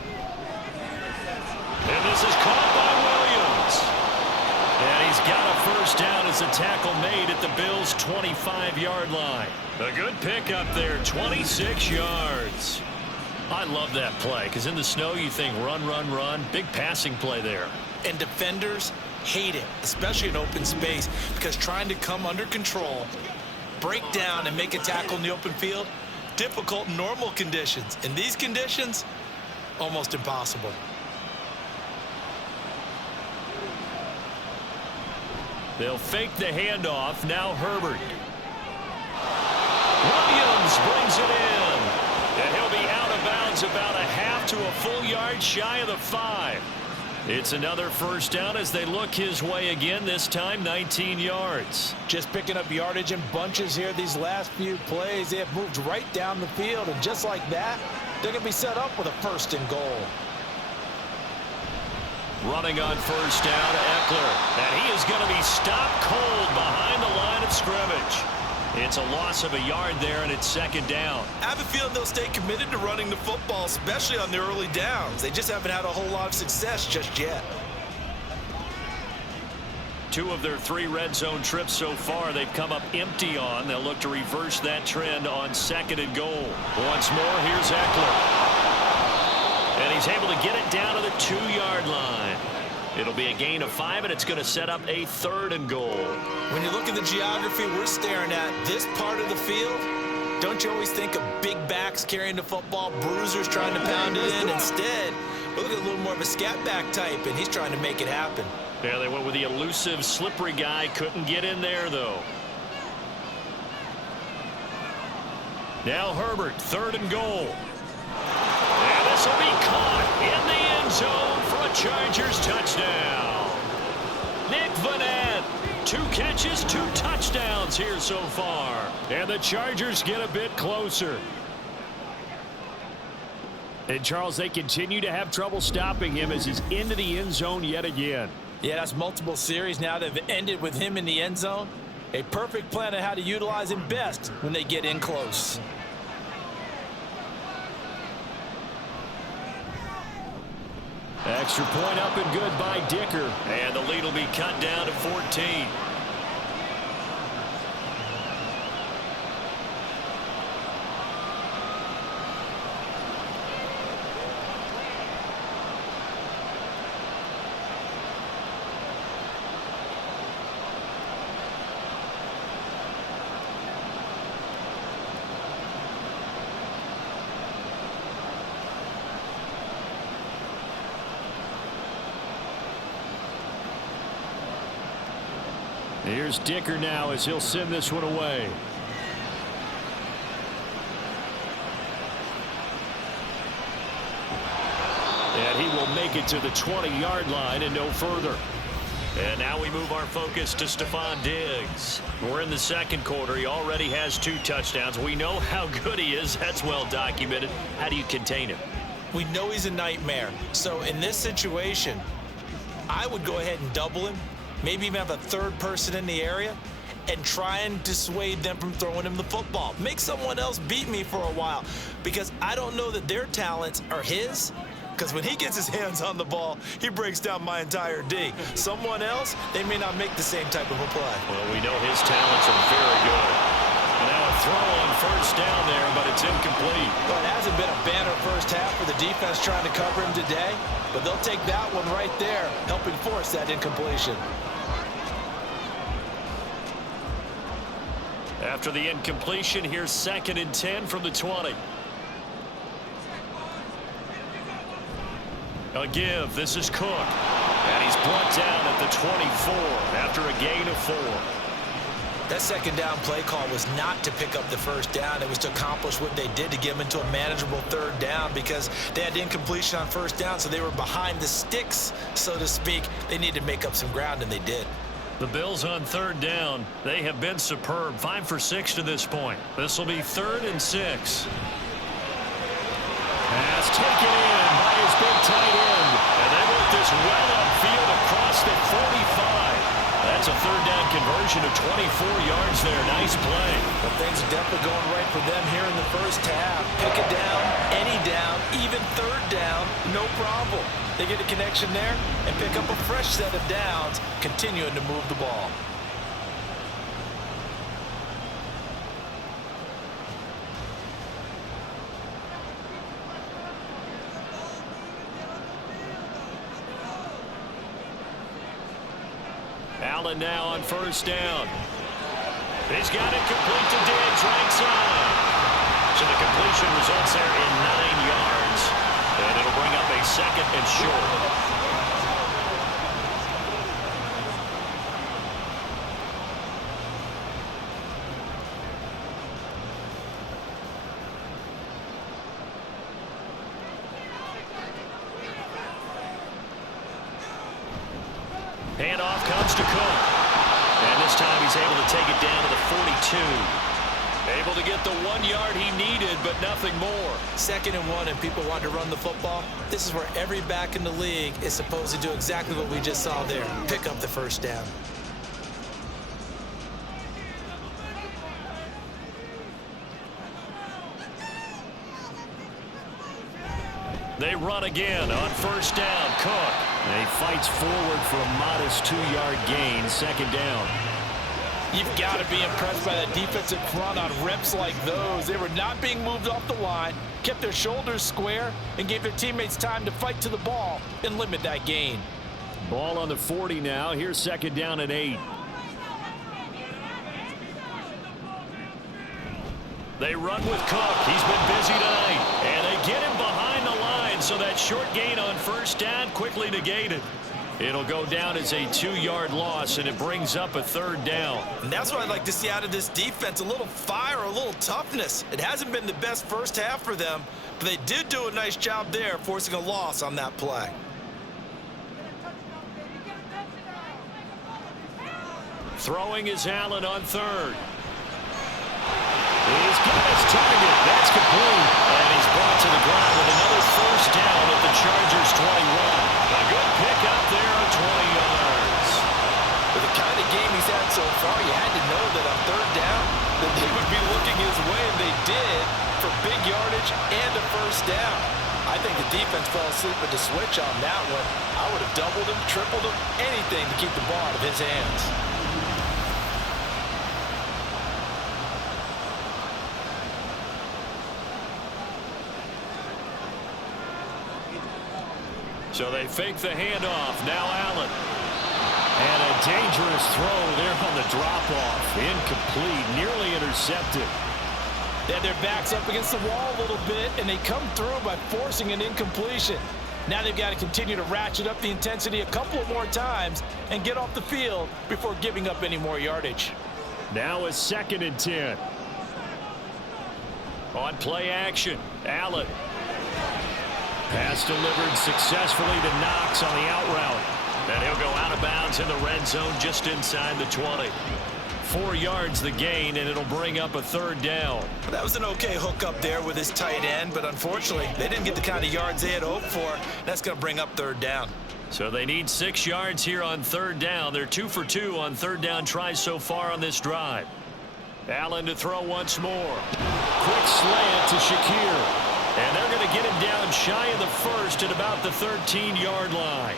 And this is caught by Williams. And he's got a 1st down as a tackle made at the Bills' 25-yard line. A good pickup there, 26 yards. I love that play because in the snow you think run, run, run. Big passing play there. And defenders hate it, especially in open space, because trying to come under control, break down, and make a tackle in the open field, difficult in normal conditions. In these conditions, almost impossible. They'll fake the handoff. Now Herbert. Williams brings it in. And he'll be out of bounds about a half to a full yard shy of the 5. It's another 1st down as they look his way again, this time 19 yards. Just picking up yardage in bunches here these last few plays. They have moved right down the field, and just like that, they're going to be set up with a 1st and goal. Running on 1st down, Eckler. And he is going to be stopped cold behind the line of scrimmage. It's a loss of a yard there, and it's 2nd down. I have a feeling they'll stay committed to running the football, especially on the early downs. They just haven't had a whole lot of success just yet. 2 of their 3 red zone trips so far they've come up empty on. They'll look to reverse that trend on 2nd and goal. Once more, here's Eckler. And he's able to get it down to the 2-yard line. It'll be a gain of 5, and it's going to set up a 3rd and goal. When you look at the geography we're staring at, this part of the field, don't you always think of big backs carrying the football, bruisers trying to pound it in? Instead, we're looking at a little more of a scat back type, and he's trying to make it happen. Yeah, they went with the elusive, slippery guy. Couldn't get in there, though. Now Herbert, 3rd and goal. And this will be caught in the end zone for a Chargers touchdown. Nick Vanette, 2 catches, 2 touchdowns here so far. And the Chargers get a bit closer. And, Charles, they continue to have trouble stopping him as he's into the end zone yet again. Yeah, that's multiple series now that have ended with him in the end zone. A perfect plan on how to utilize him best when they get in close. Extra point up and good by Dicker. And the lead will be cut down to 14. Here's Dicker now as he'll send this one away. And he will make it to the 20-yard line and no further. And now we move our focus to Stephon Diggs. We're in the second quarter. He already has 2 touchdowns. We know how good he is. That's well documented. How do you contain him? We know he's a nightmare. So in this situation, I would go ahead and double him. Maybe even have a 3rd person in the area and try and dissuade them from throwing him the football. Make someone else beat me for a while because I don't know that their talents are his. Because when he gets his hands on the ball, he breaks down my entire D. Someone else, they may not make the same type of a play. Well, we know his talents are very good. And now a throw on 1st down there, but it's incomplete. Well, it hasn't been a banner first half for the defense trying to cover him today, but they'll take that one right there, helping force that incompletion. After the incompletion, here's 2nd and 10 from the 20. A give. This is Cook. And he's brought down at the 24 after a gain of 4. That 2nd down play call was not to pick up the 1st down. It was to accomplish what they did to get them into a manageable 3rd down because they had incompletion on 1st down, so they were behind the sticks, so to speak. They needed to make up some ground, and they did. The Bills on 3rd down. They have been superb. 5 for 6 to this point. This will be 3rd and 6. Pass taken in by his big tight end. And they work this well upfield across the 45. That's a 3rd down conversion of 24 yards there. Nice play. Well, things are definitely going right for them here in the first half. Pick it down, any down, even 3rd down, no problem. They get a connection there and pick up a fresh set of downs, continuing to move the ball. Allen now on 1st down. He's got it complete to Diggs, right side. So the completion results there in 9 yards. And it'll bring up a 2nd and short. Handoff comes to Cook. And this time he's able to take it down to the 42. Able to get the 1 yard he needed, but nothing more. 2nd and 1, and people want to run the football. This is where every back in the league is supposed to do exactly what we just saw there. Pick up the 1st down. They run again on 1st down. Cook. He fights forward for a modest 2-yard gain. 2nd down. You've got to be impressed by that defensive front on reps like those. They were not being moved off the line, kept their shoulders square, and gave their teammates time to fight to the ball and limit that gain. Ball on the 40 now. Here's 2nd down and 8. They run with Cook. He's been busy tonight. And they get him behind the line, so that short gain on 1st down quickly negated. It'll go down as a 2-yard loss, and it brings up a 3rd down. And that's what I'd like to see out of this defense, a little fire, a little toughness. It hasn't been the best first half for them, but they did do a nice job there, forcing a loss on that play. Throwing is Allen on 3rd. He's got his target. That's complete. And he's brought to the ground with another 1st down at the Chargers' 21. A good pickup there on 20 yards. With the kind of game he's had so far, you had to know that on 3rd down that they would be looking his way, and they did, for big yardage and a 1st down. I think the defense fell asleep with the switch on that one. I would have doubled him, tripled him, anything to keep the ball out of his hands. So they fake the handoff. Now Allen. And a dangerous throw there on the drop-off. Incomplete. Nearly intercepted. They had their backs up against the wall a little bit, and they come through by forcing an incompletion. Now they've got to continue to ratchet up the intensity a couple of more times and get off the field before giving up any more yardage. Now a 2nd and 10. On play action, Allen. Pass delivered successfully to Knox on the out route. And he'll go out of bounds in the red zone just inside the 20. 4 yards the gain, and it'll bring up a 3rd down. That was an okay hook up there with his tight end, but unfortunately, they didn't get the kind of yards they had hoped for. That's going to bring up 3rd down. So they need 6 yards here on 3rd down. They're 2 for 2 on 3rd down tries so far on this drive. Allen to throw once more. Quick slant to Shakir. And they're going to get him down shy of the 1st at about the 13-yard line.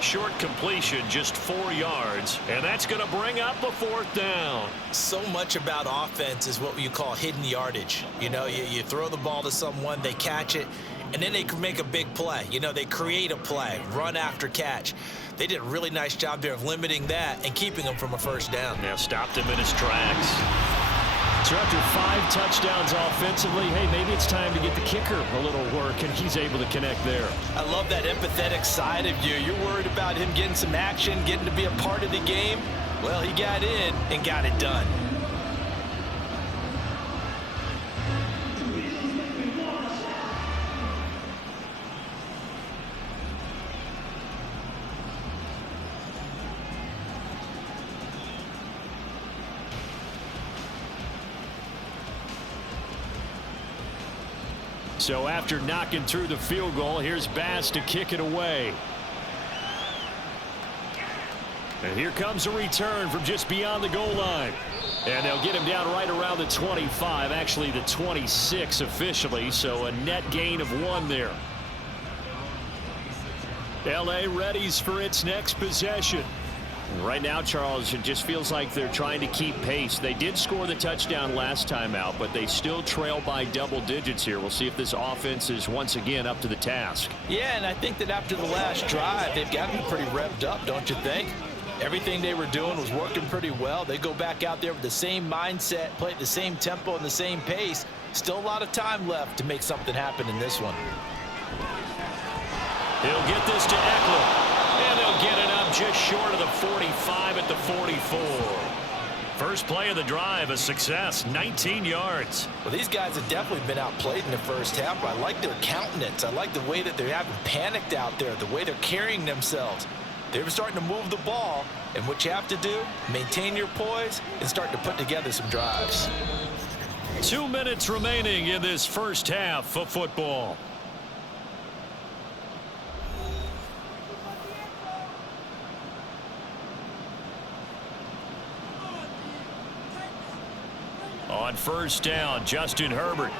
Short completion, just 4 yards, and that's going to bring up a 4th down. So much about offense is what you call hidden yardage. You know, you throw the ball to someone, they catch it, and then they can make a big play. You know, they create a play, run after catch. They did a really nice job there of limiting that and keeping him from a 1st down. Now stopped him in his tracks. So after 5 touchdowns offensively, hey, maybe it's time to get the kicker a little work, and he's able to connect there. I love that empathetic side of you. You're worried about him getting some action, getting to be a part of the game. Well, he got in and got it done. So after knocking through the field goal, here's Bass to kick it away. And here comes a return from just beyond the goal line. And they'll get him down right around the 25, actually the 26 officially, so a net gain of 1 there. L.A. readies for its next possession. Right now, Charles, it just feels like they're trying to keep pace. They did score the touchdown last time out, but they still trail by double digits here. We'll see if this offense is once again up to the task. Yeah, and I think that after the last drive, they've gotten pretty revved up, don't you think? Everything they were doing was working pretty well. They go back out there with the same mindset, play at the same tempo and the same pace. Still a lot of time left to make something happen in this one. He'll get this to Eckler. And they'll get it up just short of the 45 at the 44. First play of the drive, a success, 19 yards. Well, these guys have definitely been outplayed in the first half, but I like their countenance. I like the way that they haven't panicked out there, the way they're carrying themselves. They're starting to move the ball, and what you have to do, maintain your poise and start to put together some drives. 2 minutes remaining in this first half of football. On first down, Justin Herbert.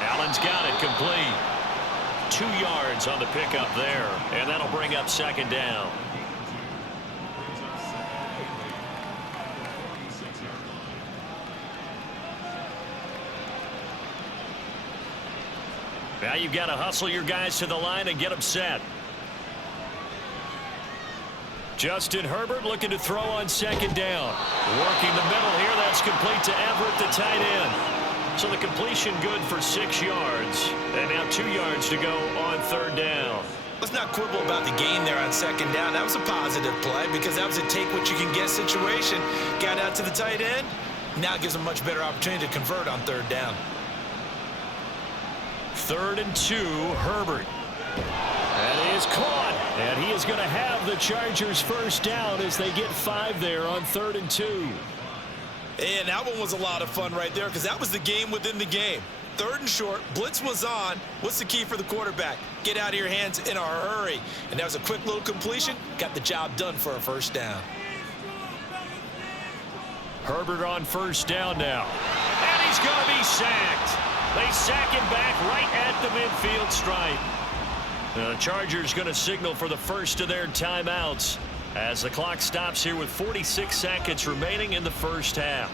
Allen's got it complete. 2 yards on the pickup there, and that'll bring up 2nd down. Now you've got to hustle your guys to the line and get them set. Justin Herbert looking to throw on 2nd down. Working the middle here. That's complete to Everett, the tight end. So the completion good for 6 yards. And now 2 yards to go on 3rd down. Let's not quibble about the gain there on second down. That was a positive play because that was a take-what-you-can-get situation. Got out to the tight end. Now it gives them a much better opportunity to convert on third down. 3rd and 2, Herbert. That is caught. And he is going to have the Chargers first down as they get 5 there on 3rd and 2. And that one was a lot of fun right there because that was the game within the game. 3rd and short, blitz was on. What's the key for the quarterback? Get out of your hands in a hurry. And that was a quick little completion. Got the job done for a first down. Herbert on first down now. And he's going to be sacked. They sack him back right at the midfield stripe. The Chargers going to signal for the first of their timeouts as the clock stops here with 46 seconds remaining in the first half.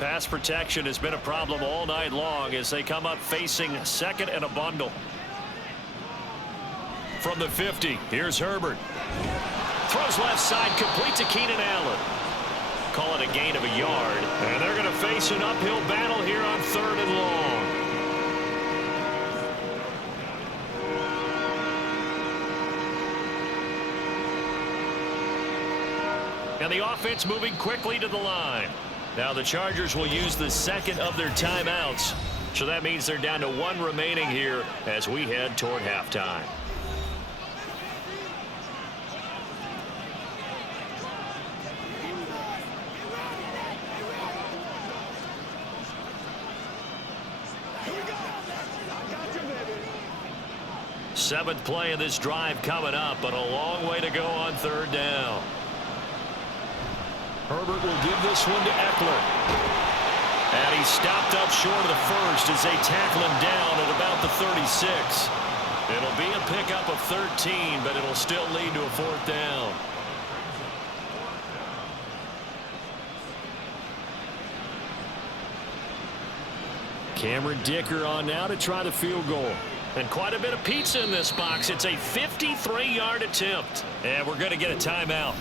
Pass protection has been a problem all night long as they come up facing 2nd and a bundle. From the 50, here's Herbert. Throws left side, complete to Keenan Allen. Call it a gain of a yard. And they're going to face an uphill battle here on 3rd and long. And the offense moving quickly to the line. Now the Chargers will use the 2nd of their timeouts. So that means they're down to 1 remaining here as we head toward halftime. Seventh play of this drive coming up, but a long way to go on 3rd down. Herbert will give this one to Eckler. And he's stopped up short of the first as they tackle him down at about the 36. It'll be a pickup of 13, but it'll still lead to a 4th down. Cameron Dicker on now to try the field goal. And quite a bit of pizza in this box. It's a 53-yard attempt. And we're going to get a timeout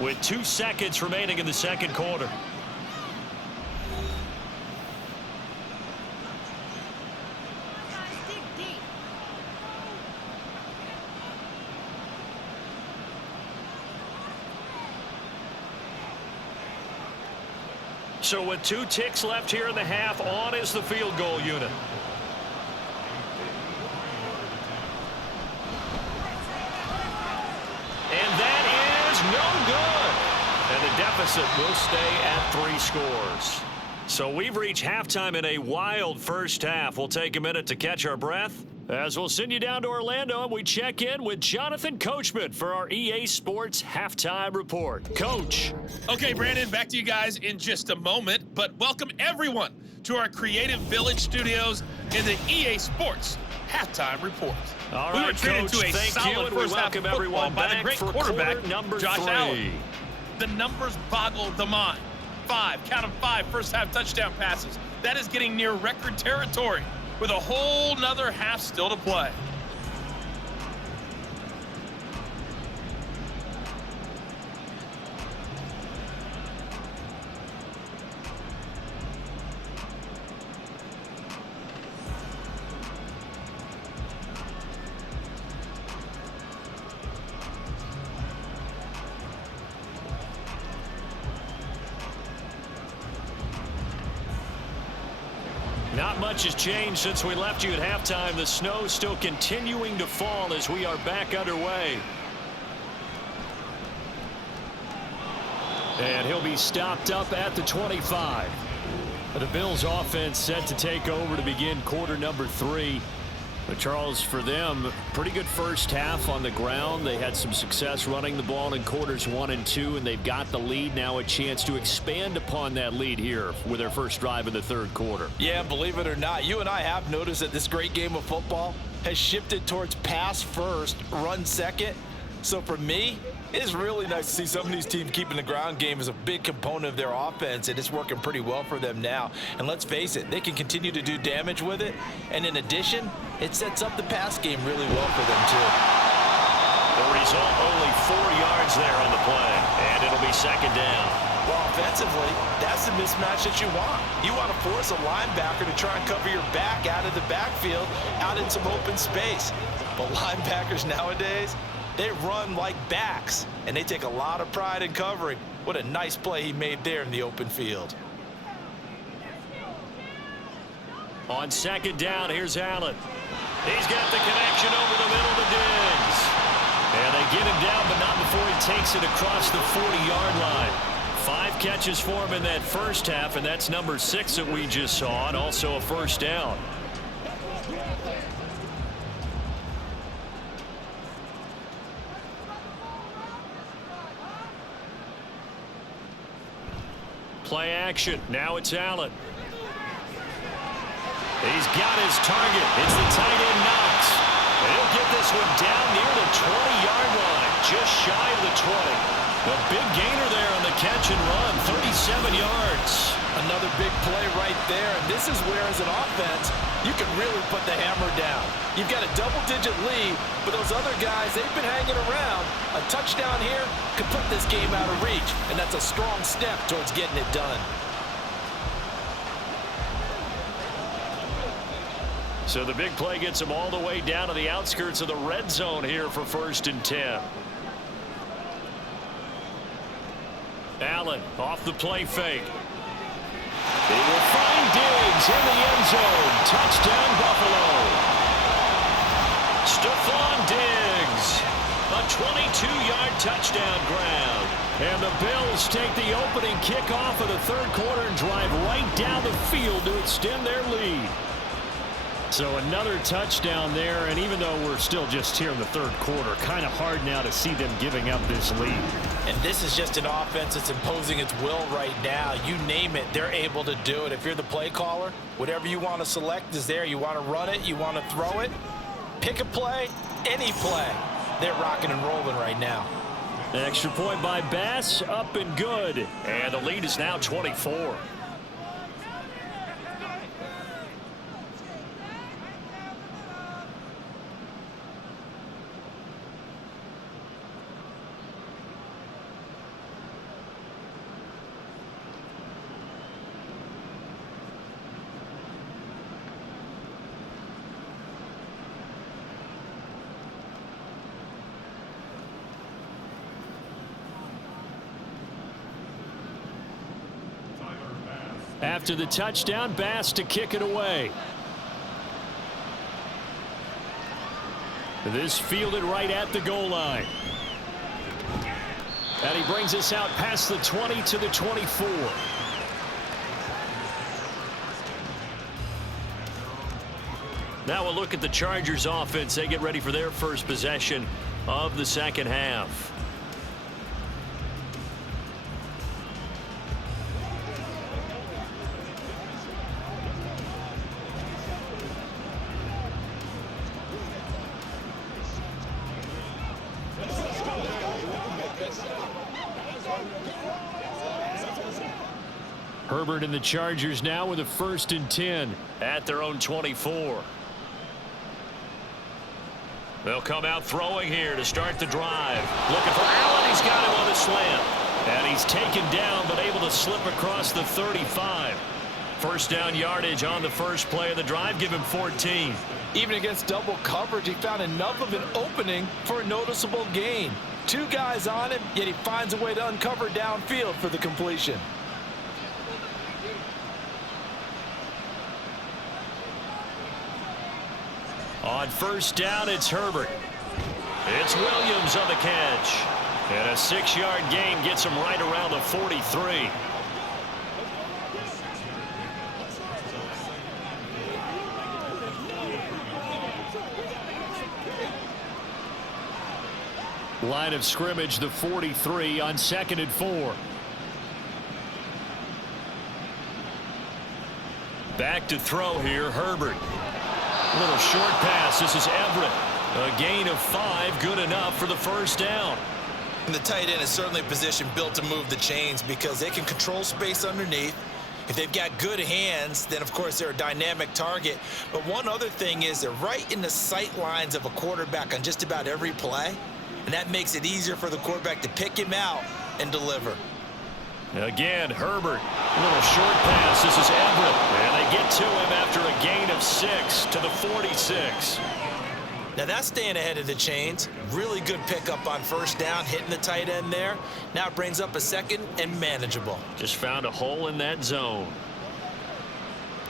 with 2 seconds remaining in the second quarter. So with 2 ticks left here in the half, on is the field goal unit. And that is no good. And the deficit will stay at 3 scores. So we've reached halftime in a wild first half. We'll take a minute to catch our breath as we'll send you down to Orlando and we check in with Jonathan Coachman for our EA Sports Halftime Report. Coach. Okay, Brandon, back to you guys in just a moment, but welcome everyone to our Creative Village studios in the EA Sports Halftime Report. All we right, were treated Coach, to a thank you, solid and we first half welcome of football everyone by the back great for quarterback, quarter number Josh 3. Allen. The numbers boggle the mind. 5, count them 5 first half touchdown passes. That is getting near record territory with a whole nother half still to play. Not much has changed since we left you at halftime. The snow still continuing to fall as we are back underway. And he'll be stopped up at the 25. The Bills offense set to take over to begin quarter number 3. But Charles, for them, pretty good first half on the ground. They had some success running the ball in quarters 1 and 2, and they've got the lead now, a chance to expand upon that lead here with their first drive in the third quarter. Yeah, believe it or not, you and I have noticed that this great game of football has shifted towards pass first, run second. So for me, it's really nice to see some of these teams keeping the ground game as a big component of their offense, and it's working pretty well for them now. And let's face it, they can continue to do damage with it. And in addition, it sets up the pass game really well for them, too. The result, only 4 yards there on the play. And And it'll be second down. Well, offensively, that's the mismatch that you want. You want to force a linebacker to try and cover your back out of the backfield, out in some open space. But linebackers nowadays, they run like backs, and they take a lot of pride in covering. What a nice play he made there in the open field. On second down, here's Allen. He's got the connection over the middle to Diggs. And they get him down, but not before he takes it across the 40-yard line. 5 catches for him in that first half, and that's number 6 that we just saw, and also a first down. Play action. Now it's Allen. He's got his target. It's the tight end Knox. And he'll get this one down near the 20-yard line, just shy of the 20. A big gainer there on the catch and run, 37 yards. Another big play right there, and this is where, as an offense, you can really put the hammer down. You've got a double-digit lead, but those other guys, they've been hanging around. A touchdown here could put this game out of reach, and that's a strong step towards getting it done. So the big play gets him all the way down to the outskirts of the red zone here for 1st and 10. Allen off the play fake. He will find Diggs in the end zone. Touchdown, Buffalo. Stephon Diggs. A 22-yard touchdown grab. And the Bills take the opening kickoff of the third quarter and drive right down the field to extend their lead. So another touchdown there, and even though we're still just here in the third quarter, kind of hard now to see them giving up this lead. And this is just an offense that's imposing its will right now. You name it, they're able to do it. If you're the play caller, whatever you want to select is there. You want to run it, you want to throw it, pick a play, any play. They're rocking and rolling right now. An extra point by Bass, up and good. And the lead is now 24. After the touchdown, Bass to kick it away. This fielded right at the goal line. And he brings us out past the 20 to the 24. Now we'll look at the Chargers offense. They get ready for their first possession of the second half. Herbert and the Chargers now with a 1st and 10 at their own 24. They'll come out throwing here to start the drive. Looking for Allen. He's got him on the slant. And he's taken down but able to slip across the 35. First down yardage on the first play of the drive. Give him 14. Even against double coverage, he found enough of an opening for a noticeable gain. 2 guys on him, yet he finds a way to uncover downfield for the completion. On first down, it's Herbert. It's Williams on the catch. And a 6-yard gain gets him right around the 43. Line of scrimmage, the 43 on 2nd and 4. Back to throw here, Herbert. A little short pass. This is Everett. A gain of 5, good enough for the first down. And the tight end is certainly a position built to move the chains because they can control space underneath. If they've got good hands, then of course they're a dynamic target. But one other thing is they're right in the sight lines of a quarterback on just about every play. And that makes it easier for the quarterback to pick him out and deliver. Again, Herbert, a little short pass. This is Everett, and they get to him after a gain of 6 to the 46. Now that's staying ahead of the chains. Really good pickup on first down, hitting the tight end there. Now it brings up a second and manageable. Just found a hole in that zone.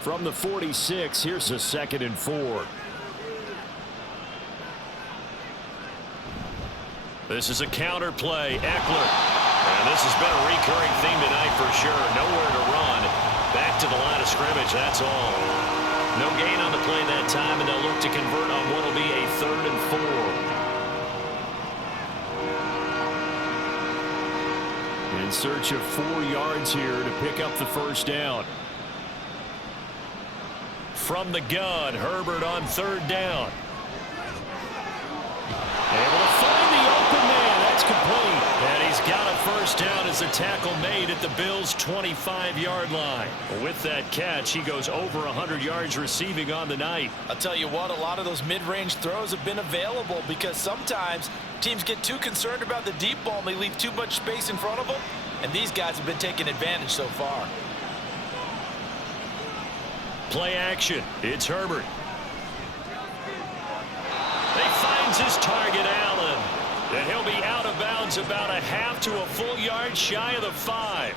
From the 46, here's a 2nd and 4. This is a counter play. Eckler. And this has been a recurring theme tonight for sure. Nowhere to run. Back to the line of scrimmage, that's all. No gain on the play that time, and they'll look to convert on what will be a 3rd and 4. In search of 4 yards here to pick up the first down. From the gun, Herbert on 3rd down. Able to find the open man. That's complete. And he's got a first down as the tackle made at the Bills' 25-yard line. With that catch, he goes over 100 yards receiving on the night. I'll tell you what, a lot of those mid-range throws have been available because sometimes teams get too concerned about the deep ball and they leave too much space in front of them. And these guys have been taking advantage so far. Play action. It's Herbert. He finds his target, Allen. And he'll be out of bounds about a half to a full yard shy of the 5.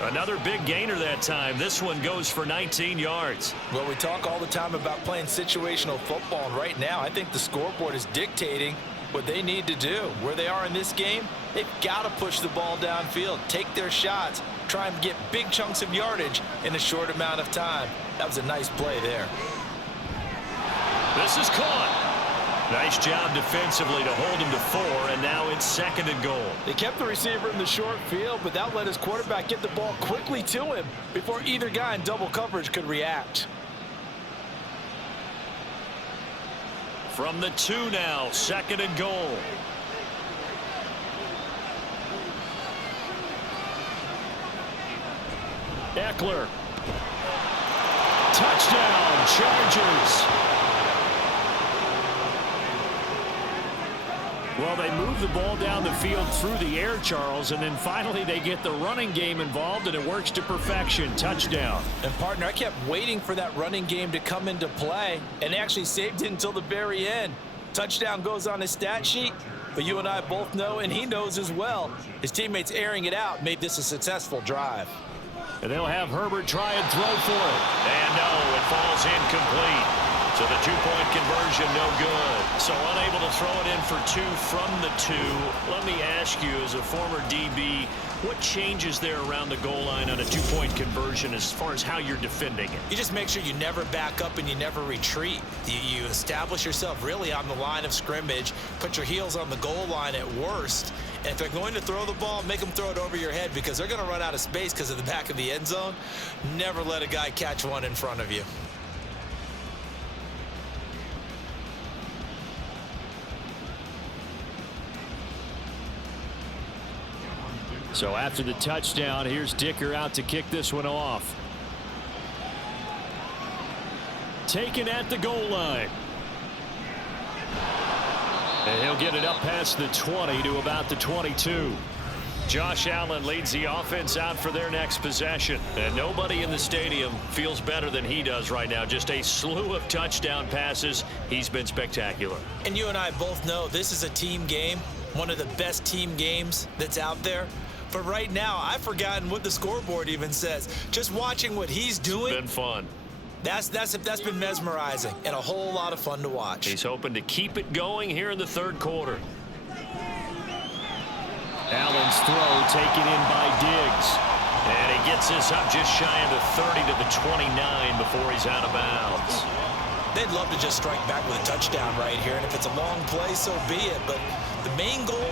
Another big gainer that time. This one goes for 19 yards. Well, we talk all the time about playing situational football, and right now I think the scoreboard is dictating what they need to do. Where they are in this game, they've got to push the ball downfield, take their shots, try and get big chunks of yardage in a short amount of time. That was a nice play there. This is caught. Nice job defensively to hold him to 4, and now it's 2nd and goal. They kept the receiver in the short field, but that let his quarterback get the ball quickly to him before either guy in double coverage could react. From the 2 now, 2nd and goal. Eckler. Touchdown, Chargers. Well, they move the ball down the field through the air, Charles, and then finally they get the running game involved, and it works to perfection. Touchdown. And, partner, I kept waiting for that running game to come into play, and actually saved it until the very end. Touchdown goes on his stat sheet, but you and I both know, and he knows as well, his teammates airing it out made this a successful drive. And they'll have Herbert try and throw for it. And no, it falls incomplete. So the 2-point conversion, no good. So unable to throw it in for 2 from the 2. Let me ask you, as a former DB, what changes there around the goal line on a 2-point conversion as far as how you're defending it? You just make sure you never back up and you never retreat. You establish yourself really on the line of scrimmage, put your heels on the goal line at worst. And if they're going to throw the ball, make them throw it over your head because they're going to run out of space because of the back of the end zone. Never let a guy catch one in front of you. So after the touchdown, here's Dicker out to kick this one off. Taken at the goal line. And he'll get it up past the 20 to about the 22. Josh Allen leads the offense out for their next possession. And nobody in the stadium feels better than he does right now. Just a slew of touchdown passes. He's been spectacular. And you and I both know this is a team game, one of the best team games that's out there. But right now, I've forgotten what the scoreboard even says. Just watching what he's doing. It's been fun. That's been mesmerizing and a whole lot of fun to watch. He's hoping to keep it going here in the 3rd quarter. Allen's throw taken in by Diggs. And he gets this up just shy of the 30 to the 29 before he's out of bounds. They'd love to just strike back with a touchdown right here. And if it's a long play, so be it. But the main goal,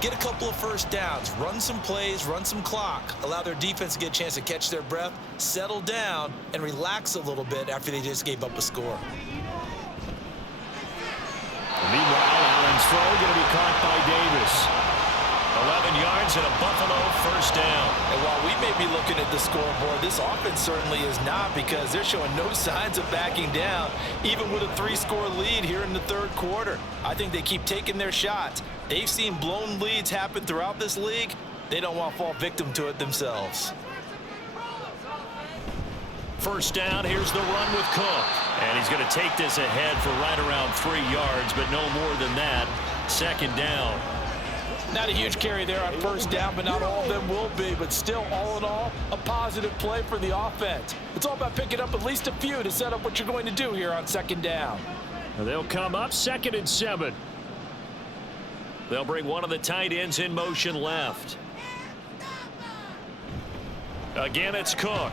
get a couple of first downs, run some plays, run some clock, allow their defense to get a chance to catch their breath, settle down, and relax a little bit after they just gave up a score. Meanwhile, Allen's throw going to be caught by Davis. 11 yards and a Buffalo first down. And while we may be looking at the scoreboard, this offense certainly is not, because they're showing no signs of backing down, even with a 3-score lead here in the 3rd quarter. I think they keep taking their shots. They've seen blown leads happen throughout this league. they don't want to fall victim to it themselves. First down, here's the run with Cook. And he's going to take this ahead for right around 3 yards, but no more than that. Second down. Not a huge carry there on first down, but not all of them will be. But still, all in all, a positive play for the offense. It's all about picking up at least a few to set up what you're going to do here on second down. They'll come up 2nd and 7. They'll bring one of the tight ends in motion left. Again, it's Cook.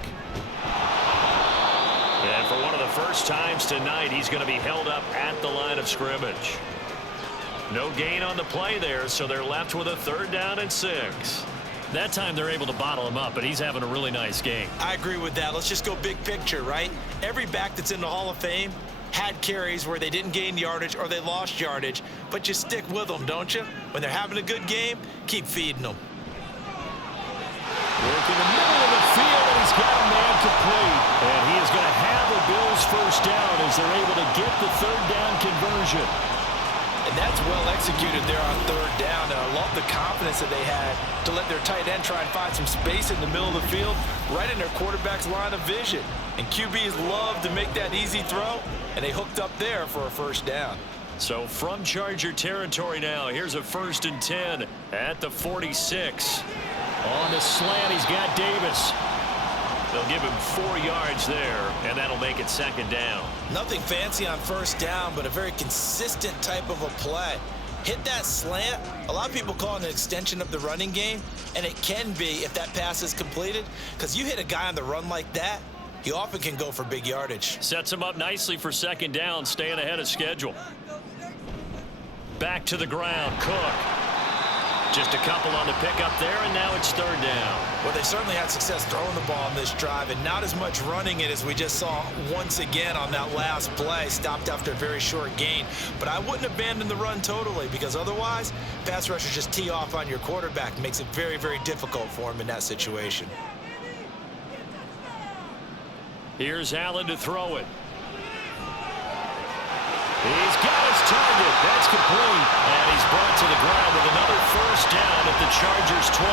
And for one of the first times tonight, he's going to be held up at the line of scrimmage. No gain on the play there, so they're left with a 3rd down and 6. That time they're able to bottle him up, but he's having a really nice game. I agree with that. Let's just go big picture, right? Every back that's in the Hall of Fame had carries where they didn't gain yardage or they lost yardage, but you stick with them, don't you? When they're having a good game, keep feeding them. Work in the middle of the field, and he's got a man complete. And he is going to have the Bills first down as they're able to get the 3rd down conversion. And that's well executed there on 3rd down. And I love the confidence that they had to let their tight end try and find some space in the middle of the field, right in their quarterback's line of vision. And QBs love to make that easy throw, and they hooked up there for a first down. So from Charger territory now, here's a 1st and 10 at the 46. On the slant, he's got Davis. They'll give him 4 yards there, and that'll make it 2nd down. Nothing fancy on first down, but a very consistent type of a play. Hit that slant. A lot of people call it an extension of the running game, and it can be if that pass is completed, because you hit a guy on the run like that, he often can go for big yardage. Sets him up nicely for 2nd down, staying ahead of schedule. Back to the ground, Cook. Just a couple on the pickup there, and now it's 3rd down. Well, they certainly had success throwing the ball on this drive, and not as much running it as we just saw once again on that last play. Stopped after a very short gain. But I wouldn't abandon the run totally, because otherwise, pass rushers just tee off on your quarterback. Makes it very, very difficult for him in that situation. Here's Allen to throw it. He's got his target. That's complete. And he's brought to the ground with another first down at the Chargers' 23.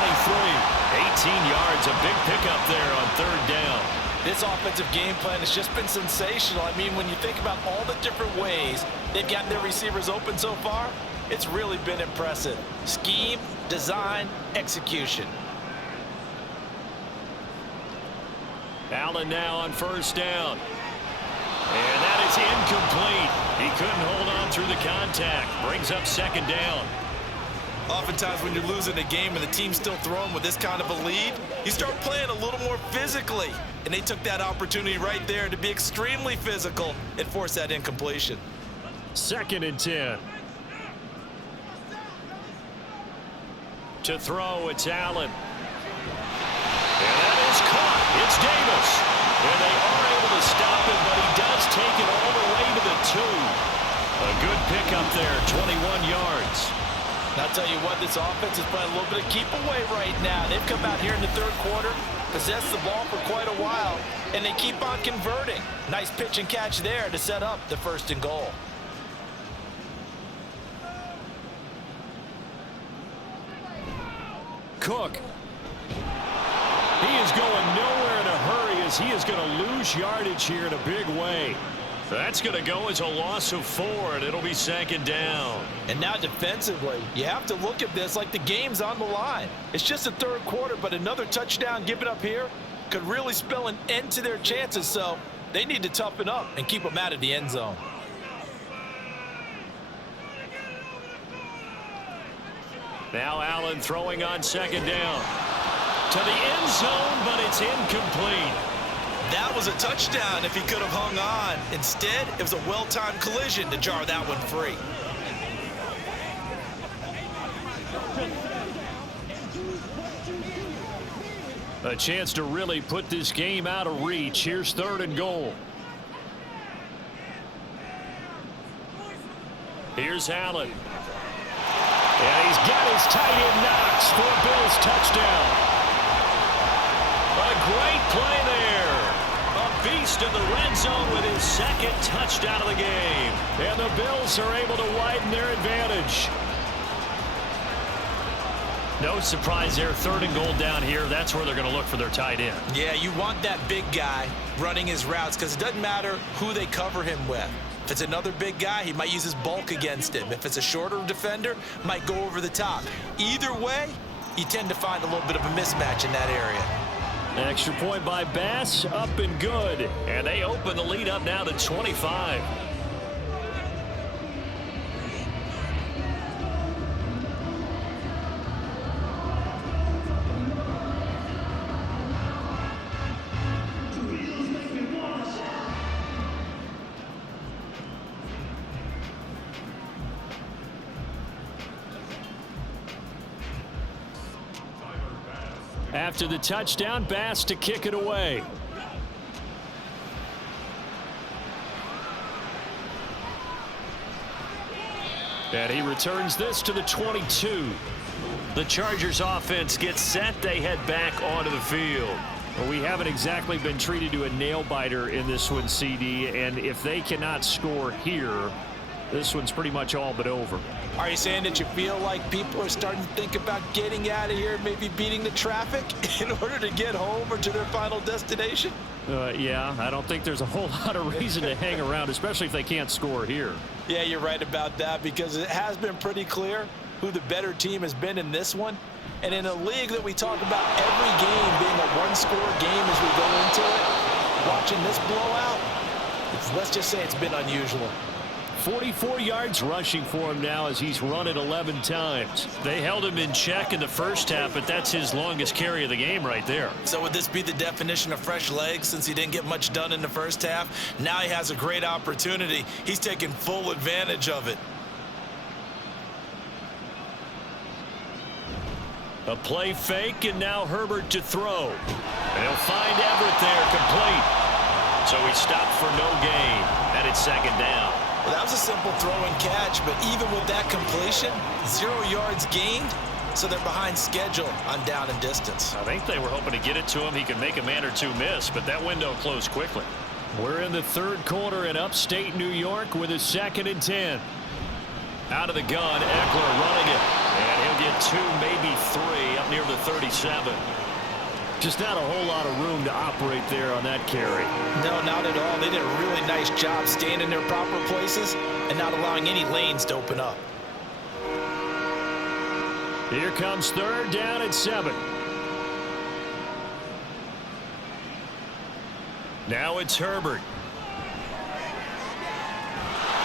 18 yards, a big pickup there on 3rd down. This offensive game plan has just been sensational. I mean, when you think about all the different ways they've gotten their receivers open so far, it's really been impressive. Scheme, design, execution. Allen now on first down. And that is incomplete. He couldn't hold on through the contact. Brings up 2nd down. Oftentimes when you're losing a game and the team's still throwing with this kind of a lead, you start playing a little more physically. And they took that opportunity right there to be extremely physical and force that incompletion. 2nd and 10. To throw, it's Allen. And that is caught. It's Davis. And they are able to stop him, but he does take it all the way to the 2. A good pickup there, 21 yards. And I'll tell you what, this offense is playing a little bit of keep away right now. They've come out here in the 3rd quarter, possessed the ball for quite a while, and they keep on converting. Nice pitch and catch there to set up the 1st and goal. Cook. He is going nowhere in a hurry as he is going to lose yardage here in a big way. That's going to go as a loss of 4, and it'll be 2nd down. And now defensively, you have to look at this like the game's on the line. It's just the 3rd quarter, but another touchdown given up here could really spell an end to their chances, so they need to toughen up and keep them out of the end zone. Now Allen throwing on 2nd down. To the end zone, but it's incomplete. That was a touchdown if he could have hung on. Instead, it was a well-timed collision to jar that one free. A chance to really put this game out of reach. Here's 3rd and goal. Here's Allen. And he's got his tight end Knox for a Bills touchdown. A great play there. A beast in the red zone with his 2nd touchdown of the game. And the Bills are able to widen their advantage. No surprise there. 3rd and goal down here. That's where they're going to look for their tight end. Yeah, you want that big guy running his routes because it doesn't matter who they cover him with. If it's another big guy, he might use his bulk against him. If it's a shorter defender, might go over the top. Either way, you tend to find a little bit of a mismatch in that area. Extra point by Bass, up and good. And they open the lead up now to 25. After the touchdown, Bass to kick it away. And he returns this to the 22. The Chargers offense gets set. They head back onto the field. Well, we haven't exactly been treated to a nail-biter in this one, CD. And if they cannot score here, this one's pretty much all but over. Are you saying that you feel like people are starting to think about getting out of here, maybe beating the traffic in order to get home or to their final destination? Yeah, I don't think there's a whole lot of reason to hang around, especially if they can't score here. Yeah, you're right about that because it has been pretty clear who the better team has been in this one. And in a league that we talk about every game being a one-score game as we go into it, watching this blowout, let's just say it's been unusual. 44 yards rushing for him now as he's run it 11 times. They held him in check in the first half, but that's his longest carry of the game right there. So would this be the definition of fresh legs since he didn't get much done in the first half? Now he has a great opportunity. He's taking full advantage of it. A play fake, and now Herbert to throw. And he'll find Everett there, complete. So he stopped for no gain, and it's 2nd down. Well, that was a simple throw and catch, but even with that completion, 0 yards gained, so they're behind schedule on down and distance. I think they were hoping to get it to him. He could make a man or two miss, but that window closed quickly. We're in the 3rd quarter in upstate New York with a 2nd and 10. Out of the gun, Eckler running it, and he'll get 2, maybe 3 up near the 37. Just not a whole lot of room to operate there on that carry. No, not at all. They did a really nice job staying in their proper places and not allowing any lanes to open up. Here comes 3rd down and 7. Now it's Herbert.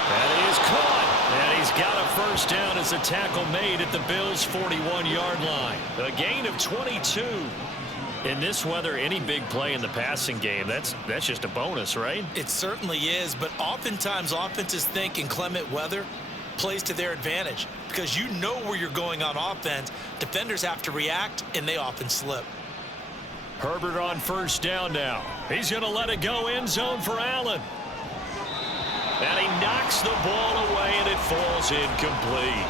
And it is caught. And he's got a 1st down as a tackle made at the Bills' 41-yard line. A gain of 22. In this weather, any big play in the passing game, that's just a bonus, right? It certainly is, but oftentimes offenses think inclement weather plays to their advantage because you know where you're going on offense. Defenders have to react, and they often slip. Herbert on 1st down now. He's going to let it go end zone for Allen. And he knocks the ball away, and it falls incomplete.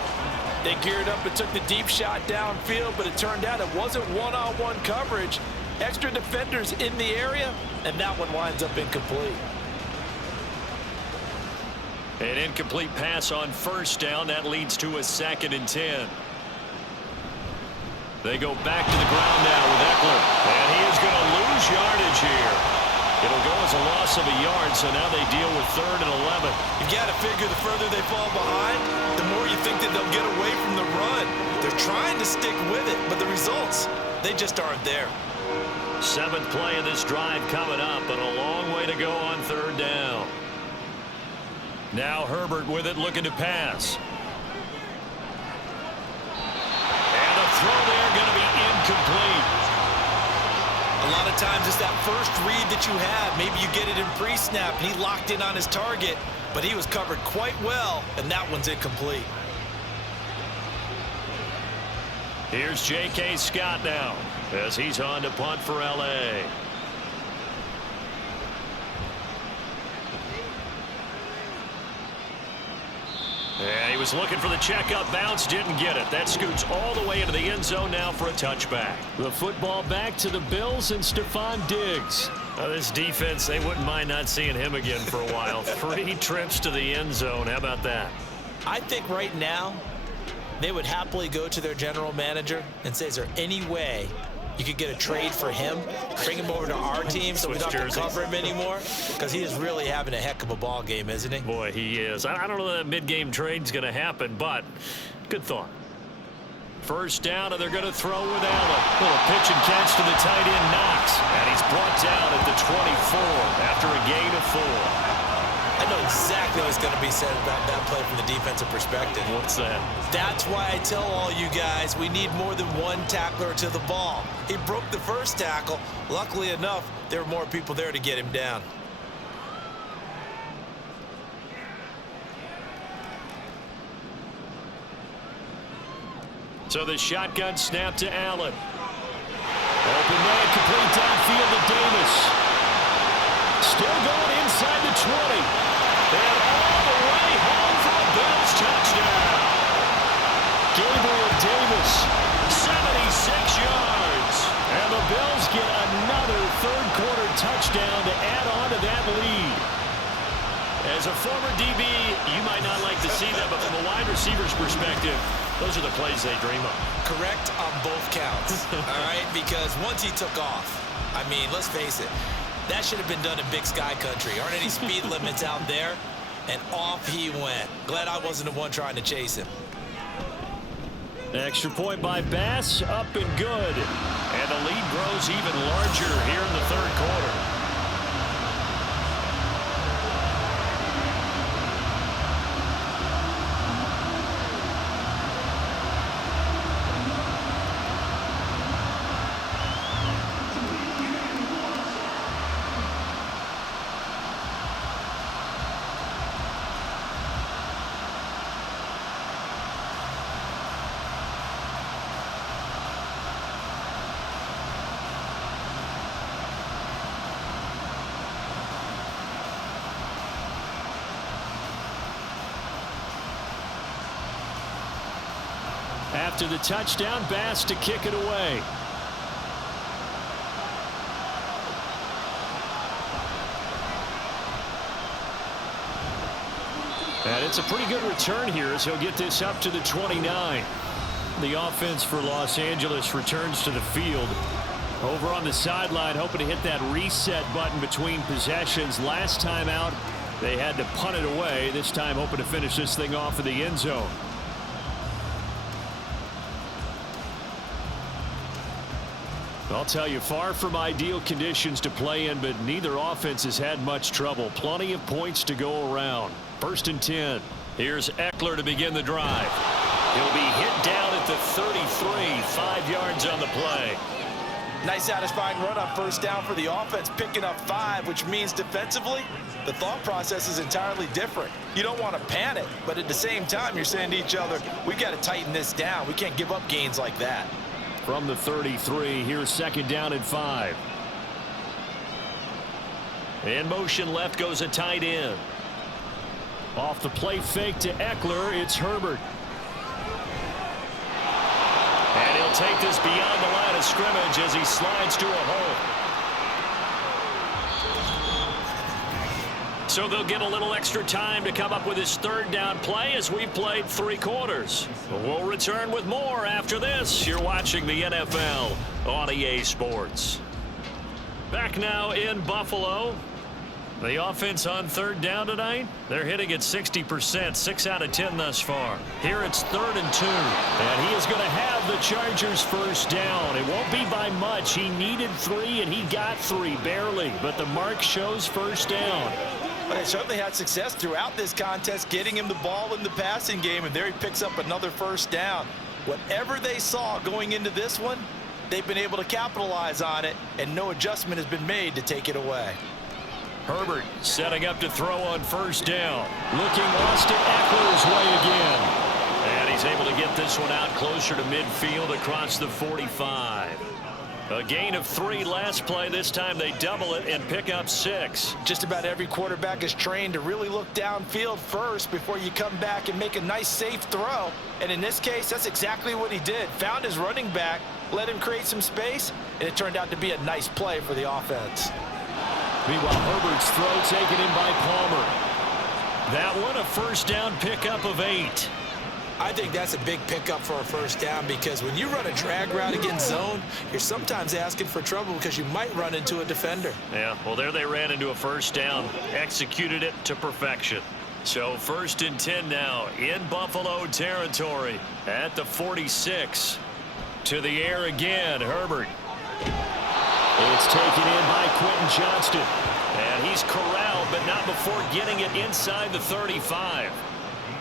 They geared up and took the deep shot downfield, but it turned out it wasn't one-on-one coverage. Extra defenders in the area, and that one winds up incomplete. An incomplete pass on 1st down. That leads to a 2nd and 10. They go back to the ground now with Eckler, and he is going to lose yardage here. It'll go as a loss of a yard, so now they deal with 3rd and 11. You've got to figure the further they fall behind, the more you think that they'll get away from the run. They're trying to stick with it, but the results, they just aren't there. 7th play of this drive coming up, but a long way to go on 3rd down. Now Herbert with it, looking to pass. And the throw there going to be incomplete. A lot of times it's that first read that you have. Maybe you get it in pre-snap, and he locked in on his target, but he was covered quite well, and that one's incomplete. Here's J.K. Scott now as he's on to punt for L.A. And he was looking for the checkup bounce, didn't get it. That scoots all the way into the end zone now for a touchback. The football back to the Bills and Stephon Diggs. This defense, they wouldn't mind not seeing him again for a while. 3 trips to the end zone. How about that? I think right now they would happily go to their general manager and say, is there any way you could get a trade for him, bring him over to our team so we don't have to cover him anymore? Because he is really having a heck of a ball game, isn't he? Boy, he is. I don't know that mid-game trade's going to happen, but good thought. First down, and they're going to throw with Allen. Little pitch and catch to the tight end, Knox. And he's brought down at the 24 after a gain of 4. I know exactly what's going to be said about that play from the defensive perspective. What's that? That's why I tell all you guys we need more than one tackler to the ball. He broke the first tackle. Luckily enough, there were more people there to get him down. So the shotgun snap to Allen. Open man, complete downfield to Davis. Still going inside the 20. And all the way home for a Bills touchdown. Gabriel Davis, 76 yards. And the Bills get another third-quarter touchdown to add on to that lead. As a former DB, you might not like to see that, but from a wide receiver's perspective, those are the plays they dream of. Correct on both counts, all right? Because once he took off, I mean, let's face it, that should have been done in Big Sky Country. Aren't any speed limits out there? And off he went. Glad I wasn't the one trying to chase him. Extra point by Bass, up and good. And the lead grows even larger here in the third quarter. After the touchdown, Bass to kick it away. And it's a pretty good return here as he'll get this up to the 29. The offense for Los Angeles returns to the field. Over on the sideline, hoping to hit that reset button between possessions. Last time out, they had to punt it away. This time, hoping to finish this thing off in the end zone. I'll tell you, far from ideal conditions to play in, but neither offense has had much trouble. Plenty of points to go around. First and 10. Here's Eckler to begin the drive. He'll be hit down at the 33, 5 yards on the play. Nice satisfying run on first down for the offense, picking up 5, which means defensively, the thought process is entirely different. You don't want to panic, but at the same time, you're saying to each other, we've got to tighten this down. We can't give up gains like that. From the 33, here's second down and 5. In motion left goes a tight end. Off the play fake to Eckler, it's Herbert. And he'll take this beyond the line of scrimmage as he slides to a hole. So they'll get a little extra time to come up with his third down play as we've played 3 quarters. We'll return with more after this. You're watching the NFL on EA Sports. Back now in Buffalo. The offense on third down tonight, they're hitting at 60%, 6 out of 10 thus far. Here it's 3rd and 2, and he is going to have the Chargers first down. It won't be by much. He needed 3, and he got 3, barely, but the mark shows first down. But they certainly had success throughout this contest, getting him the ball in the passing game, and there he picks up another first down. Whatever they saw going into this one, they've been able to capitalize on it, and no adjustment has been made to take it away. Herbert setting up to throw on first down. Looking Austin Eckler's way again. And he's able to get this one out closer to midfield across the 45. A gain of 3 last play. This time they double it and pick up 6. Just about every quarterback is trained to really look downfield first before you come back and make a nice safe throw. And in this case, that's exactly what he did. Found his running back, let him create some space, and it turned out to be a nice play for the offense. Meanwhile, Herbert's throw taken in by Palmer. That one a first down pickup of 8. I think that's a big pickup for a first down because when you run a drag route against zone, you're sometimes asking for trouble because you might run into a defender. Yeah, well, there they ran into a first down, executed it to perfection. So 1st and 10 now in Buffalo territory at the 46. To the air again, Herbert. It's taken in by Quentin Johnston. And he's corralled, but not before getting it inside the 35.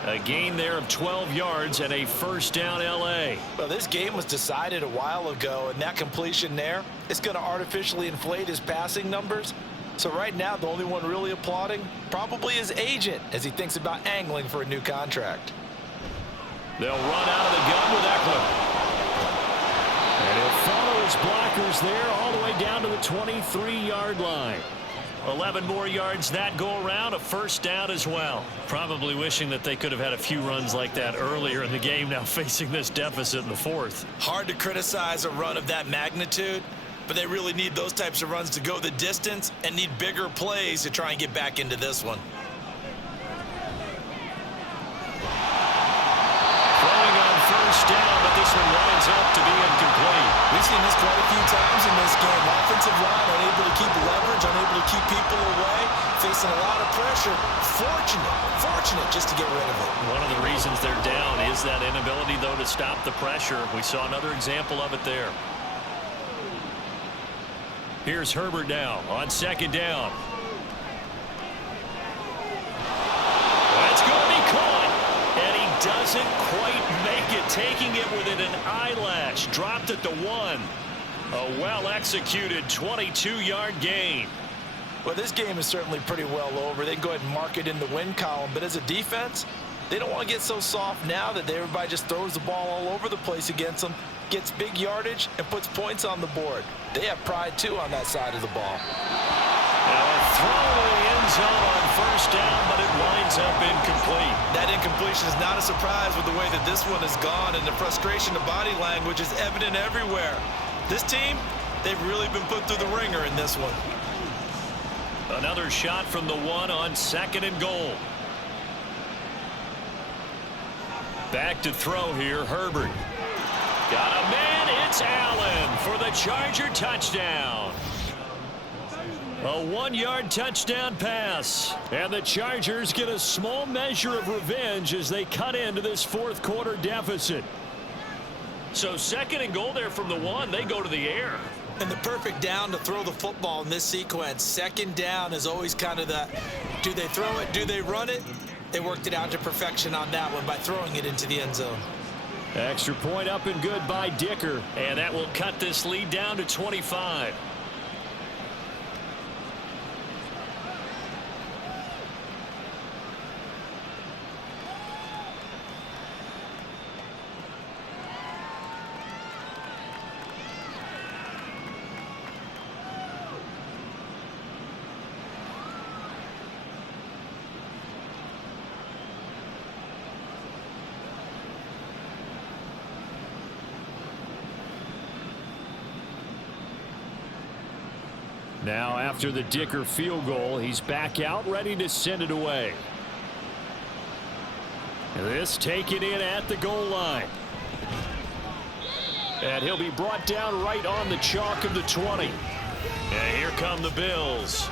A gain there of 12 yards and a first down L.A. Well, this game was decided a while ago, and that completion there is going to artificially inflate his passing numbers. So right now, the only one really applauding probably his agent as he thinks about angling for a new contract. They'll run out of the gun with Eckler. And he'll follow his blockers there all the way down to the 23-yard line. 11 more yards that go around, a first down as well. Probably wishing that they could have had a few runs like that earlier in the game, now facing this deficit in the 4th. Hard to criticize a run of that magnitude, but they really need those types of runs to go the distance and need bigger plays to try and get back into this one. Throwing on first down, but this one winds up to be incomplete. We've seen this quite a few times in this game. Offensive line unable to keep leverage, unable to keep people away, facing a lot of pressure. Fortunate just to get rid of it. One of the reasons they're down is that inability, though, to stop the pressure. We saw another example of it there. Here's Herbert now on 2nd down. That's going to be caught. And he doesn't quite make it, taking it within an eyelash. Dropped at the 1. A well-executed 22-yard gain. Well, this game is certainly pretty well over. They can go ahead and mark it in the win column. But as a defense, they don't want to get so soft now that everybody just throws the ball all over the place against them, gets big yardage, and puts points on the board. They have pride, too, on that side of the ball. Now a throw in the end zone on first down, but it winds up incomplete. That incompletion is not a surprise with the way that this one has gone, and the frustration of body language is evident everywhere. This team, they've really been put through the ringer in this one. Another shot from the 1 on 2nd and goal. Back to throw here, Herbert. Got a man, it's Allen for the Charger touchdown. A 1-yard touchdown pass. And the Chargers get a small measure of revenge as they cut into this 4th quarter deficit. So 2nd and goal there from the 1. They go to the air. And the perfect down to throw the football in this sequence. 2nd down is always kind of the, do they throw it, do they run it? They worked it out to perfection on that one by throwing it into the end zone. Extra point up and good by Dicker. And that will cut this lead down to 25. Now after the Dicker field goal, he's back out ready to send it away. This taken in at the goal line. And he'll be brought down right on the chalk of the 20. And here come the Bills.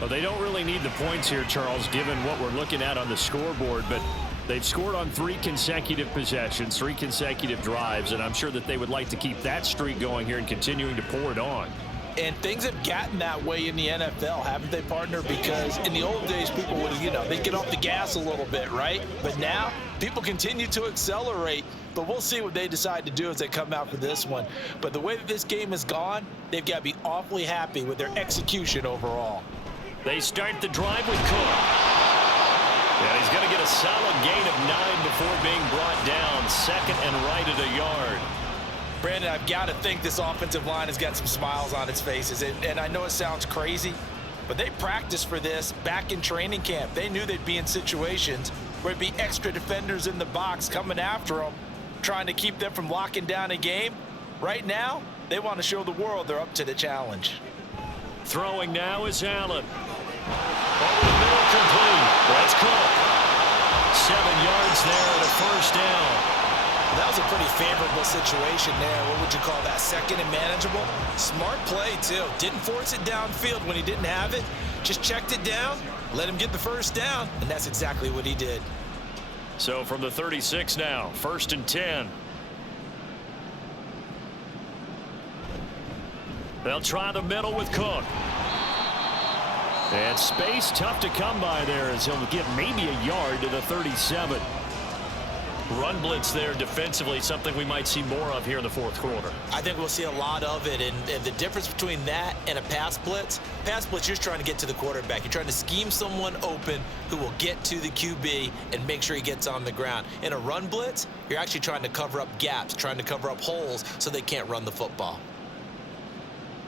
Well, they don't really need the points here, Charles, given what we're looking at on the scoreboard, but they've scored on 3 consecutive possessions, 3 consecutive drives, and I'm sure that they would like to keep that streak going here and continuing to pour it on. And things have gotten that way in the NFL, haven't they, partner? Because in the old days, people would, they'd get off the gas a little bit, right? But now, people continue to accelerate. But we'll see what they decide to do as they come out for this one. But the way that this game has gone, they've got to be awfully happy with their execution overall. They start the drive with Cook. And he's going to get a solid gain of 9 before being brought down. 2nd and right at a yard. Brandon, I've got to think this offensive line has got some smiles on its faces. And I know it sounds crazy, but they practiced for this back in training camp. They knew they'd be in situations where there'd be extra defenders in the box coming after them, trying to keep them from locking down a game. Right now, they want to show the world they're up to the challenge. Throwing now is Allen. Over the middle, complete. That's Cook. 7 yards there and a first down. That was a pretty favorable situation there. What would you call that? Second and manageable? Smart play, too. Didn't force it downfield when he didn't have it. Just checked it down, let him get the first down, and that's exactly what he did. So from the 36 now, 1st and 10. They'll try the middle with Cook. And space tough to come by there as he'll get maybe a yard to the 37. Run blitz there defensively, something we might see more of here in the fourth quarter. I think we'll see a lot of it, and the difference between that and a pass blitz, you're just trying to get to the quarterback. You're trying to scheme someone open who will get to the QB and make sure he gets on the ground. In a run blitz, you're actually trying to cover up gaps, trying to cover up holes so they can't run the football.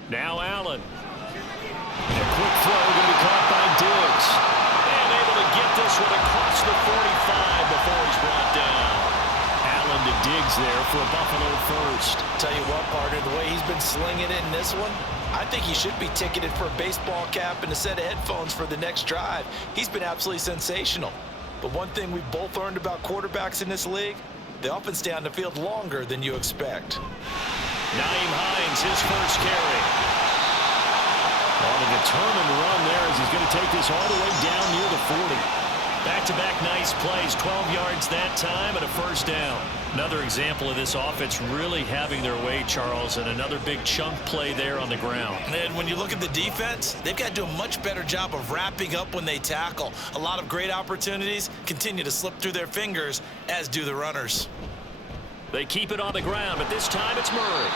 Now Allen. A quick throw going to be caught by Diggs. And able to get this one across the 45 before he's brought down. Allen to Diggs there for a Buffalo first. Tell you what, partner, the way he's been slinging it in this one, I think he should be ticketed for a baseball cap and a set of headphones for the next drive. He's been absolutely sensational. But one thing we've both learned about quarterbacks in this league, they often stay on the field longer than you expect. Nyheim Hines, his first carry. On a determined run there as he's going to take this all the way down near the 40. Back-to-back nice plays, 12 yards that time and a first down. Another example of this offense really having their way, Charles, and another big chunk play there on the ground. And when you look at the defense, they've got to do a much better job of wrapping up when they tackle. A lot of great opportunities continue to slip through their fingers, as do the runners. They keep it on the ground, but this time it's Murray.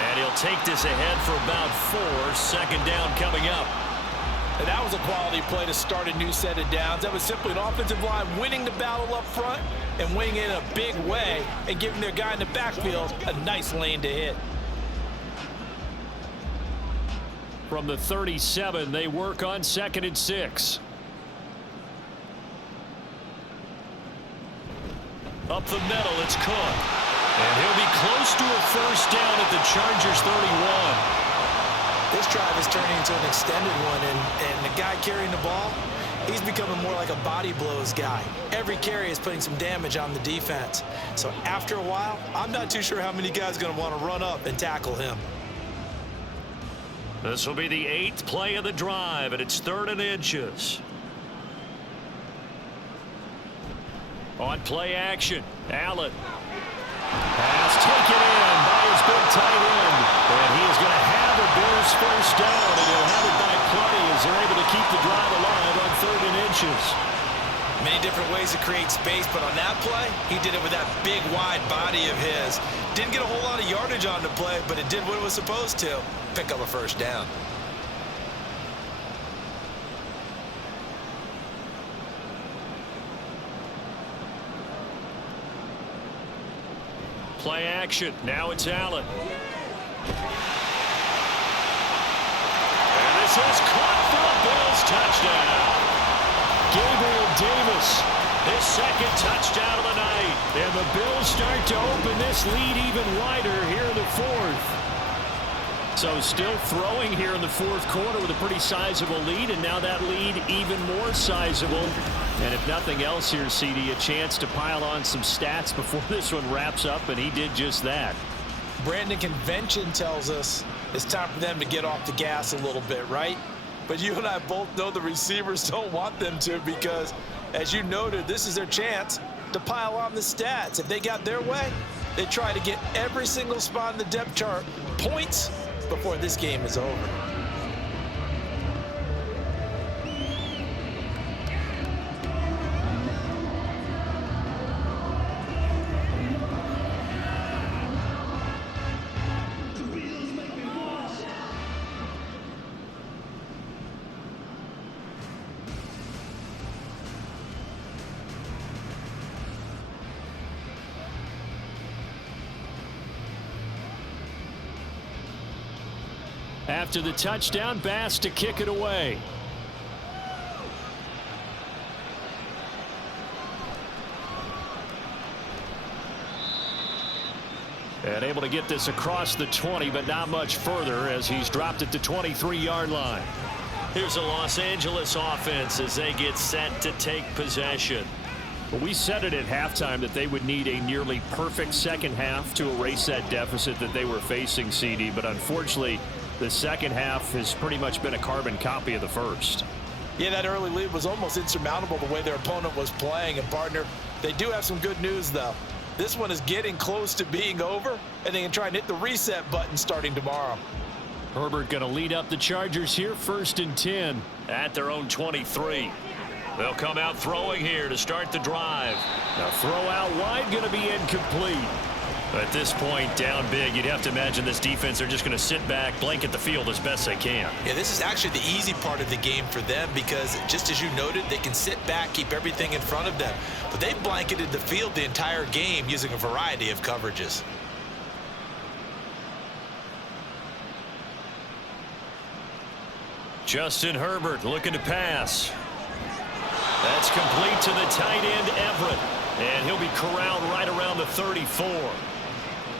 And he'll take this ahead for about 4. Second down coming up. And that was a quality play to start a new set of downs. That was simply an offensive line winning the battle up front and winning it in a big way and giving their guy in the backfield a nice lane to hit. From the 37, they work on 2nd and 6. Up the middle, it's Cook. And he'll be close to a first down at the Chargers 31. This drive is turning into an extended one, and the guy carrying the ball, he's becoming more like a body blows guy. Every carry is putting some damage on the defense. So after a while, I'm not too sure how many guys are going to want to run up and tackle him. This will be the 8th play of the drive, and it's 3rd and inches. On play action, Allen. Pass taken in by his big tight end. And he is going to have a Bills first down, and he'll have it by plenty as they're able to keep the drive alive on 3rd and inches. Many different ways to create space, but on that play, he did it with that big, wide body of his. Didn't get a whole lot of yardage on the play, but it did what it was supposed to. Pick up a first down. Play action. Now it's Allen. And this is caught for a Bills touchdown. Gabriel Davis, his 2nd touchdown of the night. And the Bills start to open this lead even wider here in the 4th. So still throwing here in the 4th quarter with a pretty sizable lead, and now that lead even more sizable. And if nothing else here, CD, a chance to pile on some stats before this one wraps up, and he did just that. Brandon, convention tells us it's time for them to get off the gas a little bit, right? But you and I both know the receivers don't want them to because, as you noted, this is their chance to pile on the stats. If they got their way, they try to get every single spot in the depth chart points before this game is over. After the touchdown, Bass to kick it away. And able to get this across the 20, but not much further as he's dropped at the 23-yard line. Here's a Los Angeles offense as they get set to take possession. But we said it at halftime that they would need a nearly perfect second half to erase that deficit that they were facing, CD. But unfortunately, the second half has pretty much been a carbon copy of the first. Yeah, that early lead was almost insurmountable the way their opponent was playing. And, partner, they do have some good news, though. This one is getting close to being over, and they can try and hit the reset button starting tomorrow. Herbert going to lead up the Chargers here, 1st and 10 at their own 23. They'll come out throwing here to start the drive. Now throw out wide, going to be incomplete. At this point, down big, you'd have to imagine this defense are just going to sit back, blanket the field as best they can. Yeah, this is actually the easy part of the game for them because, just as you noted, they can sit back, keep everything in front of them. But they've blanketed the field the entire game using a variety of coverages. Justin Herbert looking to pass. That's complete to the tight end, Everett. And he'll be corralled right around the 34.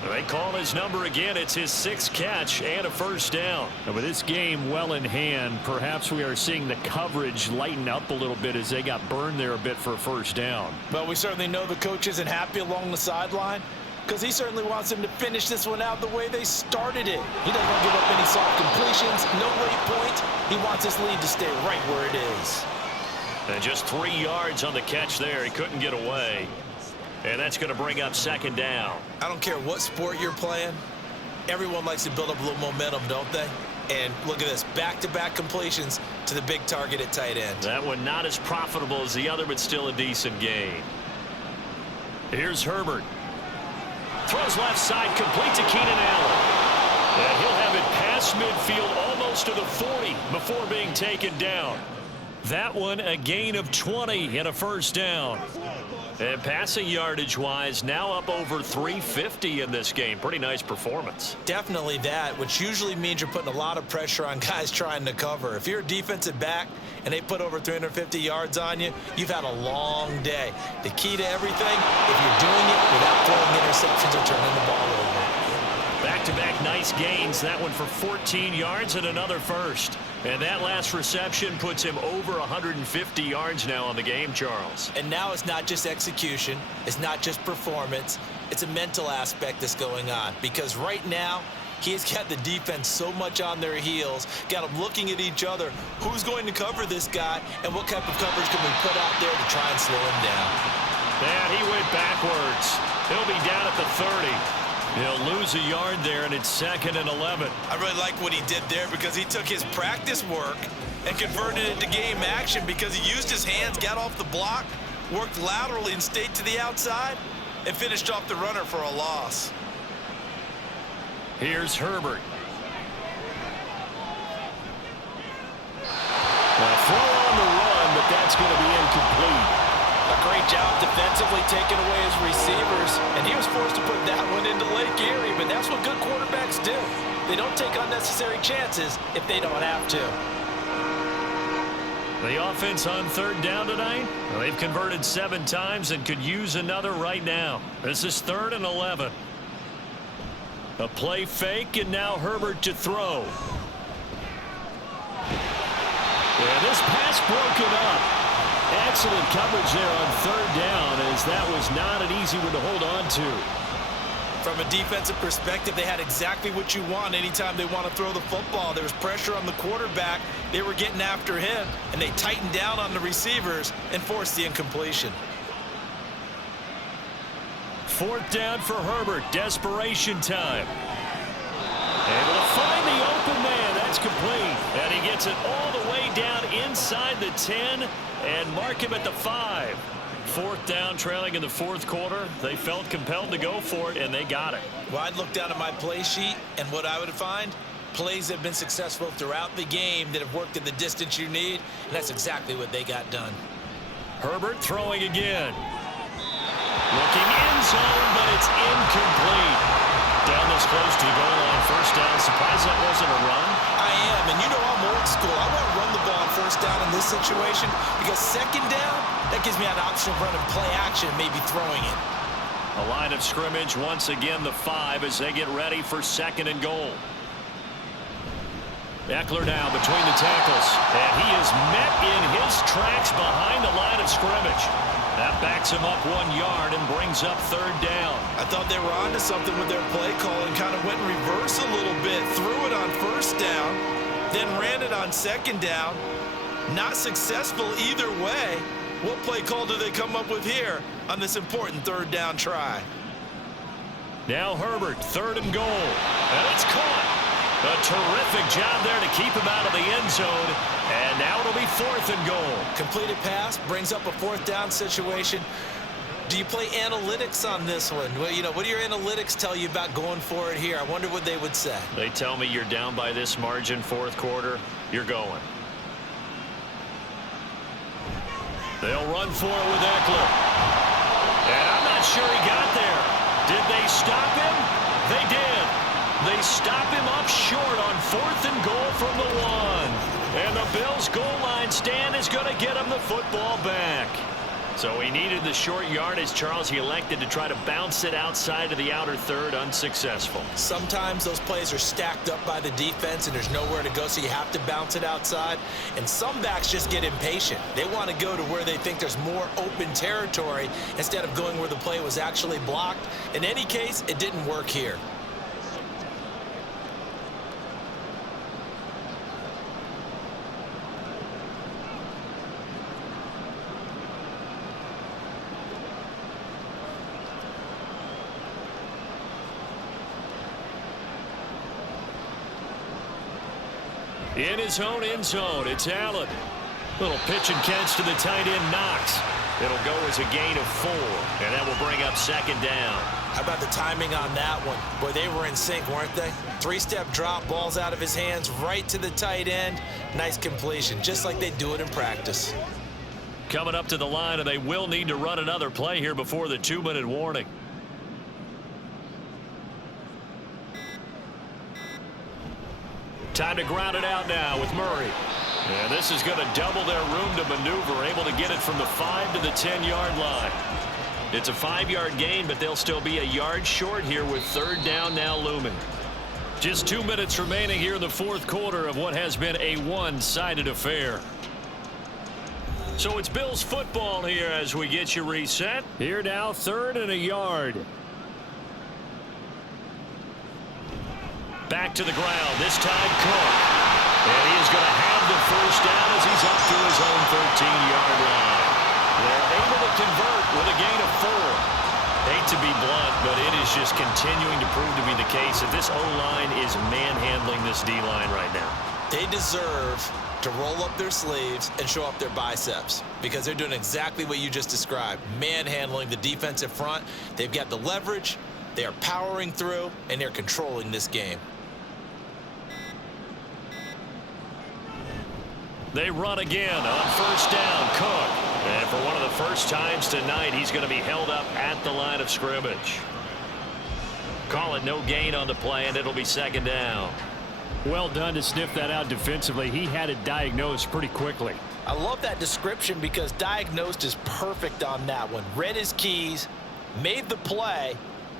They call his number again. It's his 6th catch and a first down. And with this game well in hand, perhaps we are seeing the coverage lighten up a little bit as they got burned there a bit for a first down. But we certainly know the coach isn't happy along the sideline because he certainly wants them to finish this one out the way they started it. He doesn't want to give up any soft completions, no late points. He wants his lead to stay right where it is. And just 3 yards on the catch there. He couldn't get away. And that's going to bring up 2nd down. I don't care what sport you're playing. Everyone likes to build up a little momentum, don't they? And look at this, back-to-back completions to the big target at tight end. That one not as profitable as the other, but still a decent gain. Here's Herbert. Throws left side, complete to Keenan Allen. And he'll have it past midfield, almost to the 40 before being taken down. That one a gain of 20 and a first down. And passing yardage-wise, now up over 350 in this game. Pretty nice performance. Definitely that, which usually means you're putting a lot of pressure on guys trying to cover. If you're a defensive back and they put over 350 yards on you, you've had a long day. The key to everything, if you're doing it without throwing interceptions or turning the ball over. Back-to-back nice gains. That one for 14 yards and another first. And that last reception puts him over 150 yards now on the game, Charles. And now it's not just execution. It's not just performance. It's a mental aspect that's going on. Because right now, he's got the defense so much on their heels, got them looking at each other. Who's going to cover this guy, and what type of coverage can we put out there to try and slow him down? And he went backwards. He'll be down at the 30. He'll lose a yard there, and it's 2nd and 11. I really like what he did there because he took his practice work and converted it to game action because he used his hands, got off the block, worked laterally and stayed to the outside, and finished off the runner for a loss. Here's Herbert. Well, throw on the run, but that's going to be incomplete. A great job defensively taking away his receivers, and he was forced to put that one into Lake Erie, but that's what good quarterbacks do. They don't take unnecessary chances if they don't have to. The offense on 3rd down tonight, well, they've converted 7 times and could use another right now. This is 3rd and 11. A play fake, and now Herbert to throw. Yeah, this pass broken up. Excellent coverage there on 3rd down, as that was not an easy one to hold on to. From a defensive perspective, they had exactly what you want anytime they want to throw the football. There was pressure on the quarterback. They were getting after him, and they tightened down on the receivers and forced the incompletion. 4th down for Herbert. Desperation time. Able to find the open man. That's complete. And he gets it all the way down inside the 10 and mark him at the 5. 4th down, trailing in the 4th quarter. They felt compelled to go for it, and they got it. Well, I'd look down at my play sheet, and what I would find, plays that have been successful throughout the game that have worked at the distance you need, and that's exactly what they got done. Herbert throwing again. Looking in zone, but it's incomplete. Down this close to the goal line, 1st down. Surprised that wasn't a run? I am, and you know I'm old school. I want to run the ball on 1st down in this situation because 2nd down, that gives me an option of running play action, maybe throwing it. A line of scrimmage, once again the 5 as they get ready for 2nd and goal. Eckler now between the tackles, and he is met in his tracks behind the line of scrimmage. That backs him up 1 yard and brings up 3rd down. I thought they were onto something with their play call and kind of went in reverse a little bit. Threw it on 1st down, then ran it on 2nd down. Not successful either way. What play call do they come up with here on this important 3rd down try? Now Herbert, 3rd and goal. And it's caught. A terrific job there to keep him out of the end zone. And now it'll be 4th and goal. Completed pass brings up a 4th down situation. Do you play analytics on this one? Well, what do your analytics tell you about going for it here? I wonder what they would say. They tell me you're down by this margin 4th quarter, you're going. They'll run for it with Eckler. And I'm not sure he got there. Did they stop him? They did. They stop him up short on 4th and goal from the 1. And the Bills' goal line stand is going to get him the football back. So he needed the short yardage, Charles. He elected to try to bounce it outside of the outer third, unsuccessful. Sometimes those plays are stacked up by the defense and there's nowhere to go, so you have to bounce it outside. And some backs just get impatient. They want to go to where they think there's more open territory instead of going where the play was actually blocked. In any case, it didn't work here. In his own end zone, it's Allen. Little pitch and catch to the tight end, Knox. It'll go as a gain of 4, and that will bring up 2nd down. How about the timing on that one? Boy, they were in sync, weren't they? 3-step drop, ball's out of his hands, right to the tight end. Nice completion, just like they do it in practice. Coming up to the line, and they will need to run another play here before the 2-minute warning. Time to ground it out now with Murray. And this is going to double their room to maneuver, able to get it from the 5 to the 10-yard line. It's a 5-yard gain, but they'll still be a yard short here with 3rd down now looming. Just 2 minutes remaining here in the 4th quarter of what has been a one-sided affair. So it's Bills football here as we get you reset. Here now, 3rd and a yard. Back to the ground, this time Cook. And he is going to have the 1st down as he's up to his own 13-yard line. They're able to convert with a gain of 4. Hate to be blunt, but it is just continuing to prove to be the case that this O-line is manhandling this D-line right now. They deserve to roll up their sleeves and show up their biceps because they're doing exactly what you just described, manhandling the defensive front. They've got the leverage, they are powering through, and they're controlling this game. They run again on 1st down, Cook. And for one of the first times tonight, he's going to be held up at the line of scrimmage. Call it no gain on the play, and it'll be 2nd down. Well done to sniff that out defensively. He had it diagnosed pretty quickly. I love that description because diagnosed is perfect on that one. Read his keys, made the play,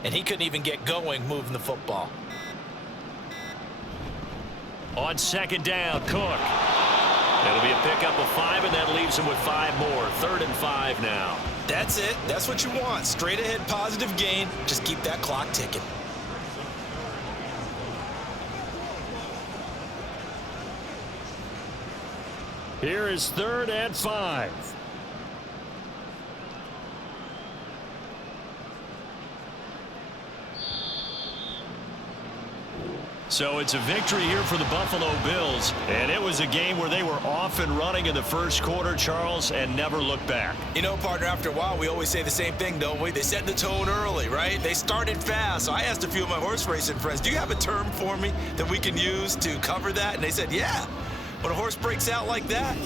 and he couldn't even get going moving the football. On 2nd down, Cook. It'll be a pickup of 5, and that leaves him with 5 more. 3rd and 5 now. That's it. That's what you want. Straight ahead positive gain. Just keep that clock ticking. Here is 3rd and 5. So it's a victory here for the Buffalo Bills, and it was a game where they were off and running in the 1st quarter, Charles, and never looked back. You know, partner, after a while, we always say the same thing, don't we? They set the tone early, right? They started fast. So I asked a few of my horse racing friends, do you have a term for me that we can use to cover that? And they said, yeah. When a horse breaks out like that,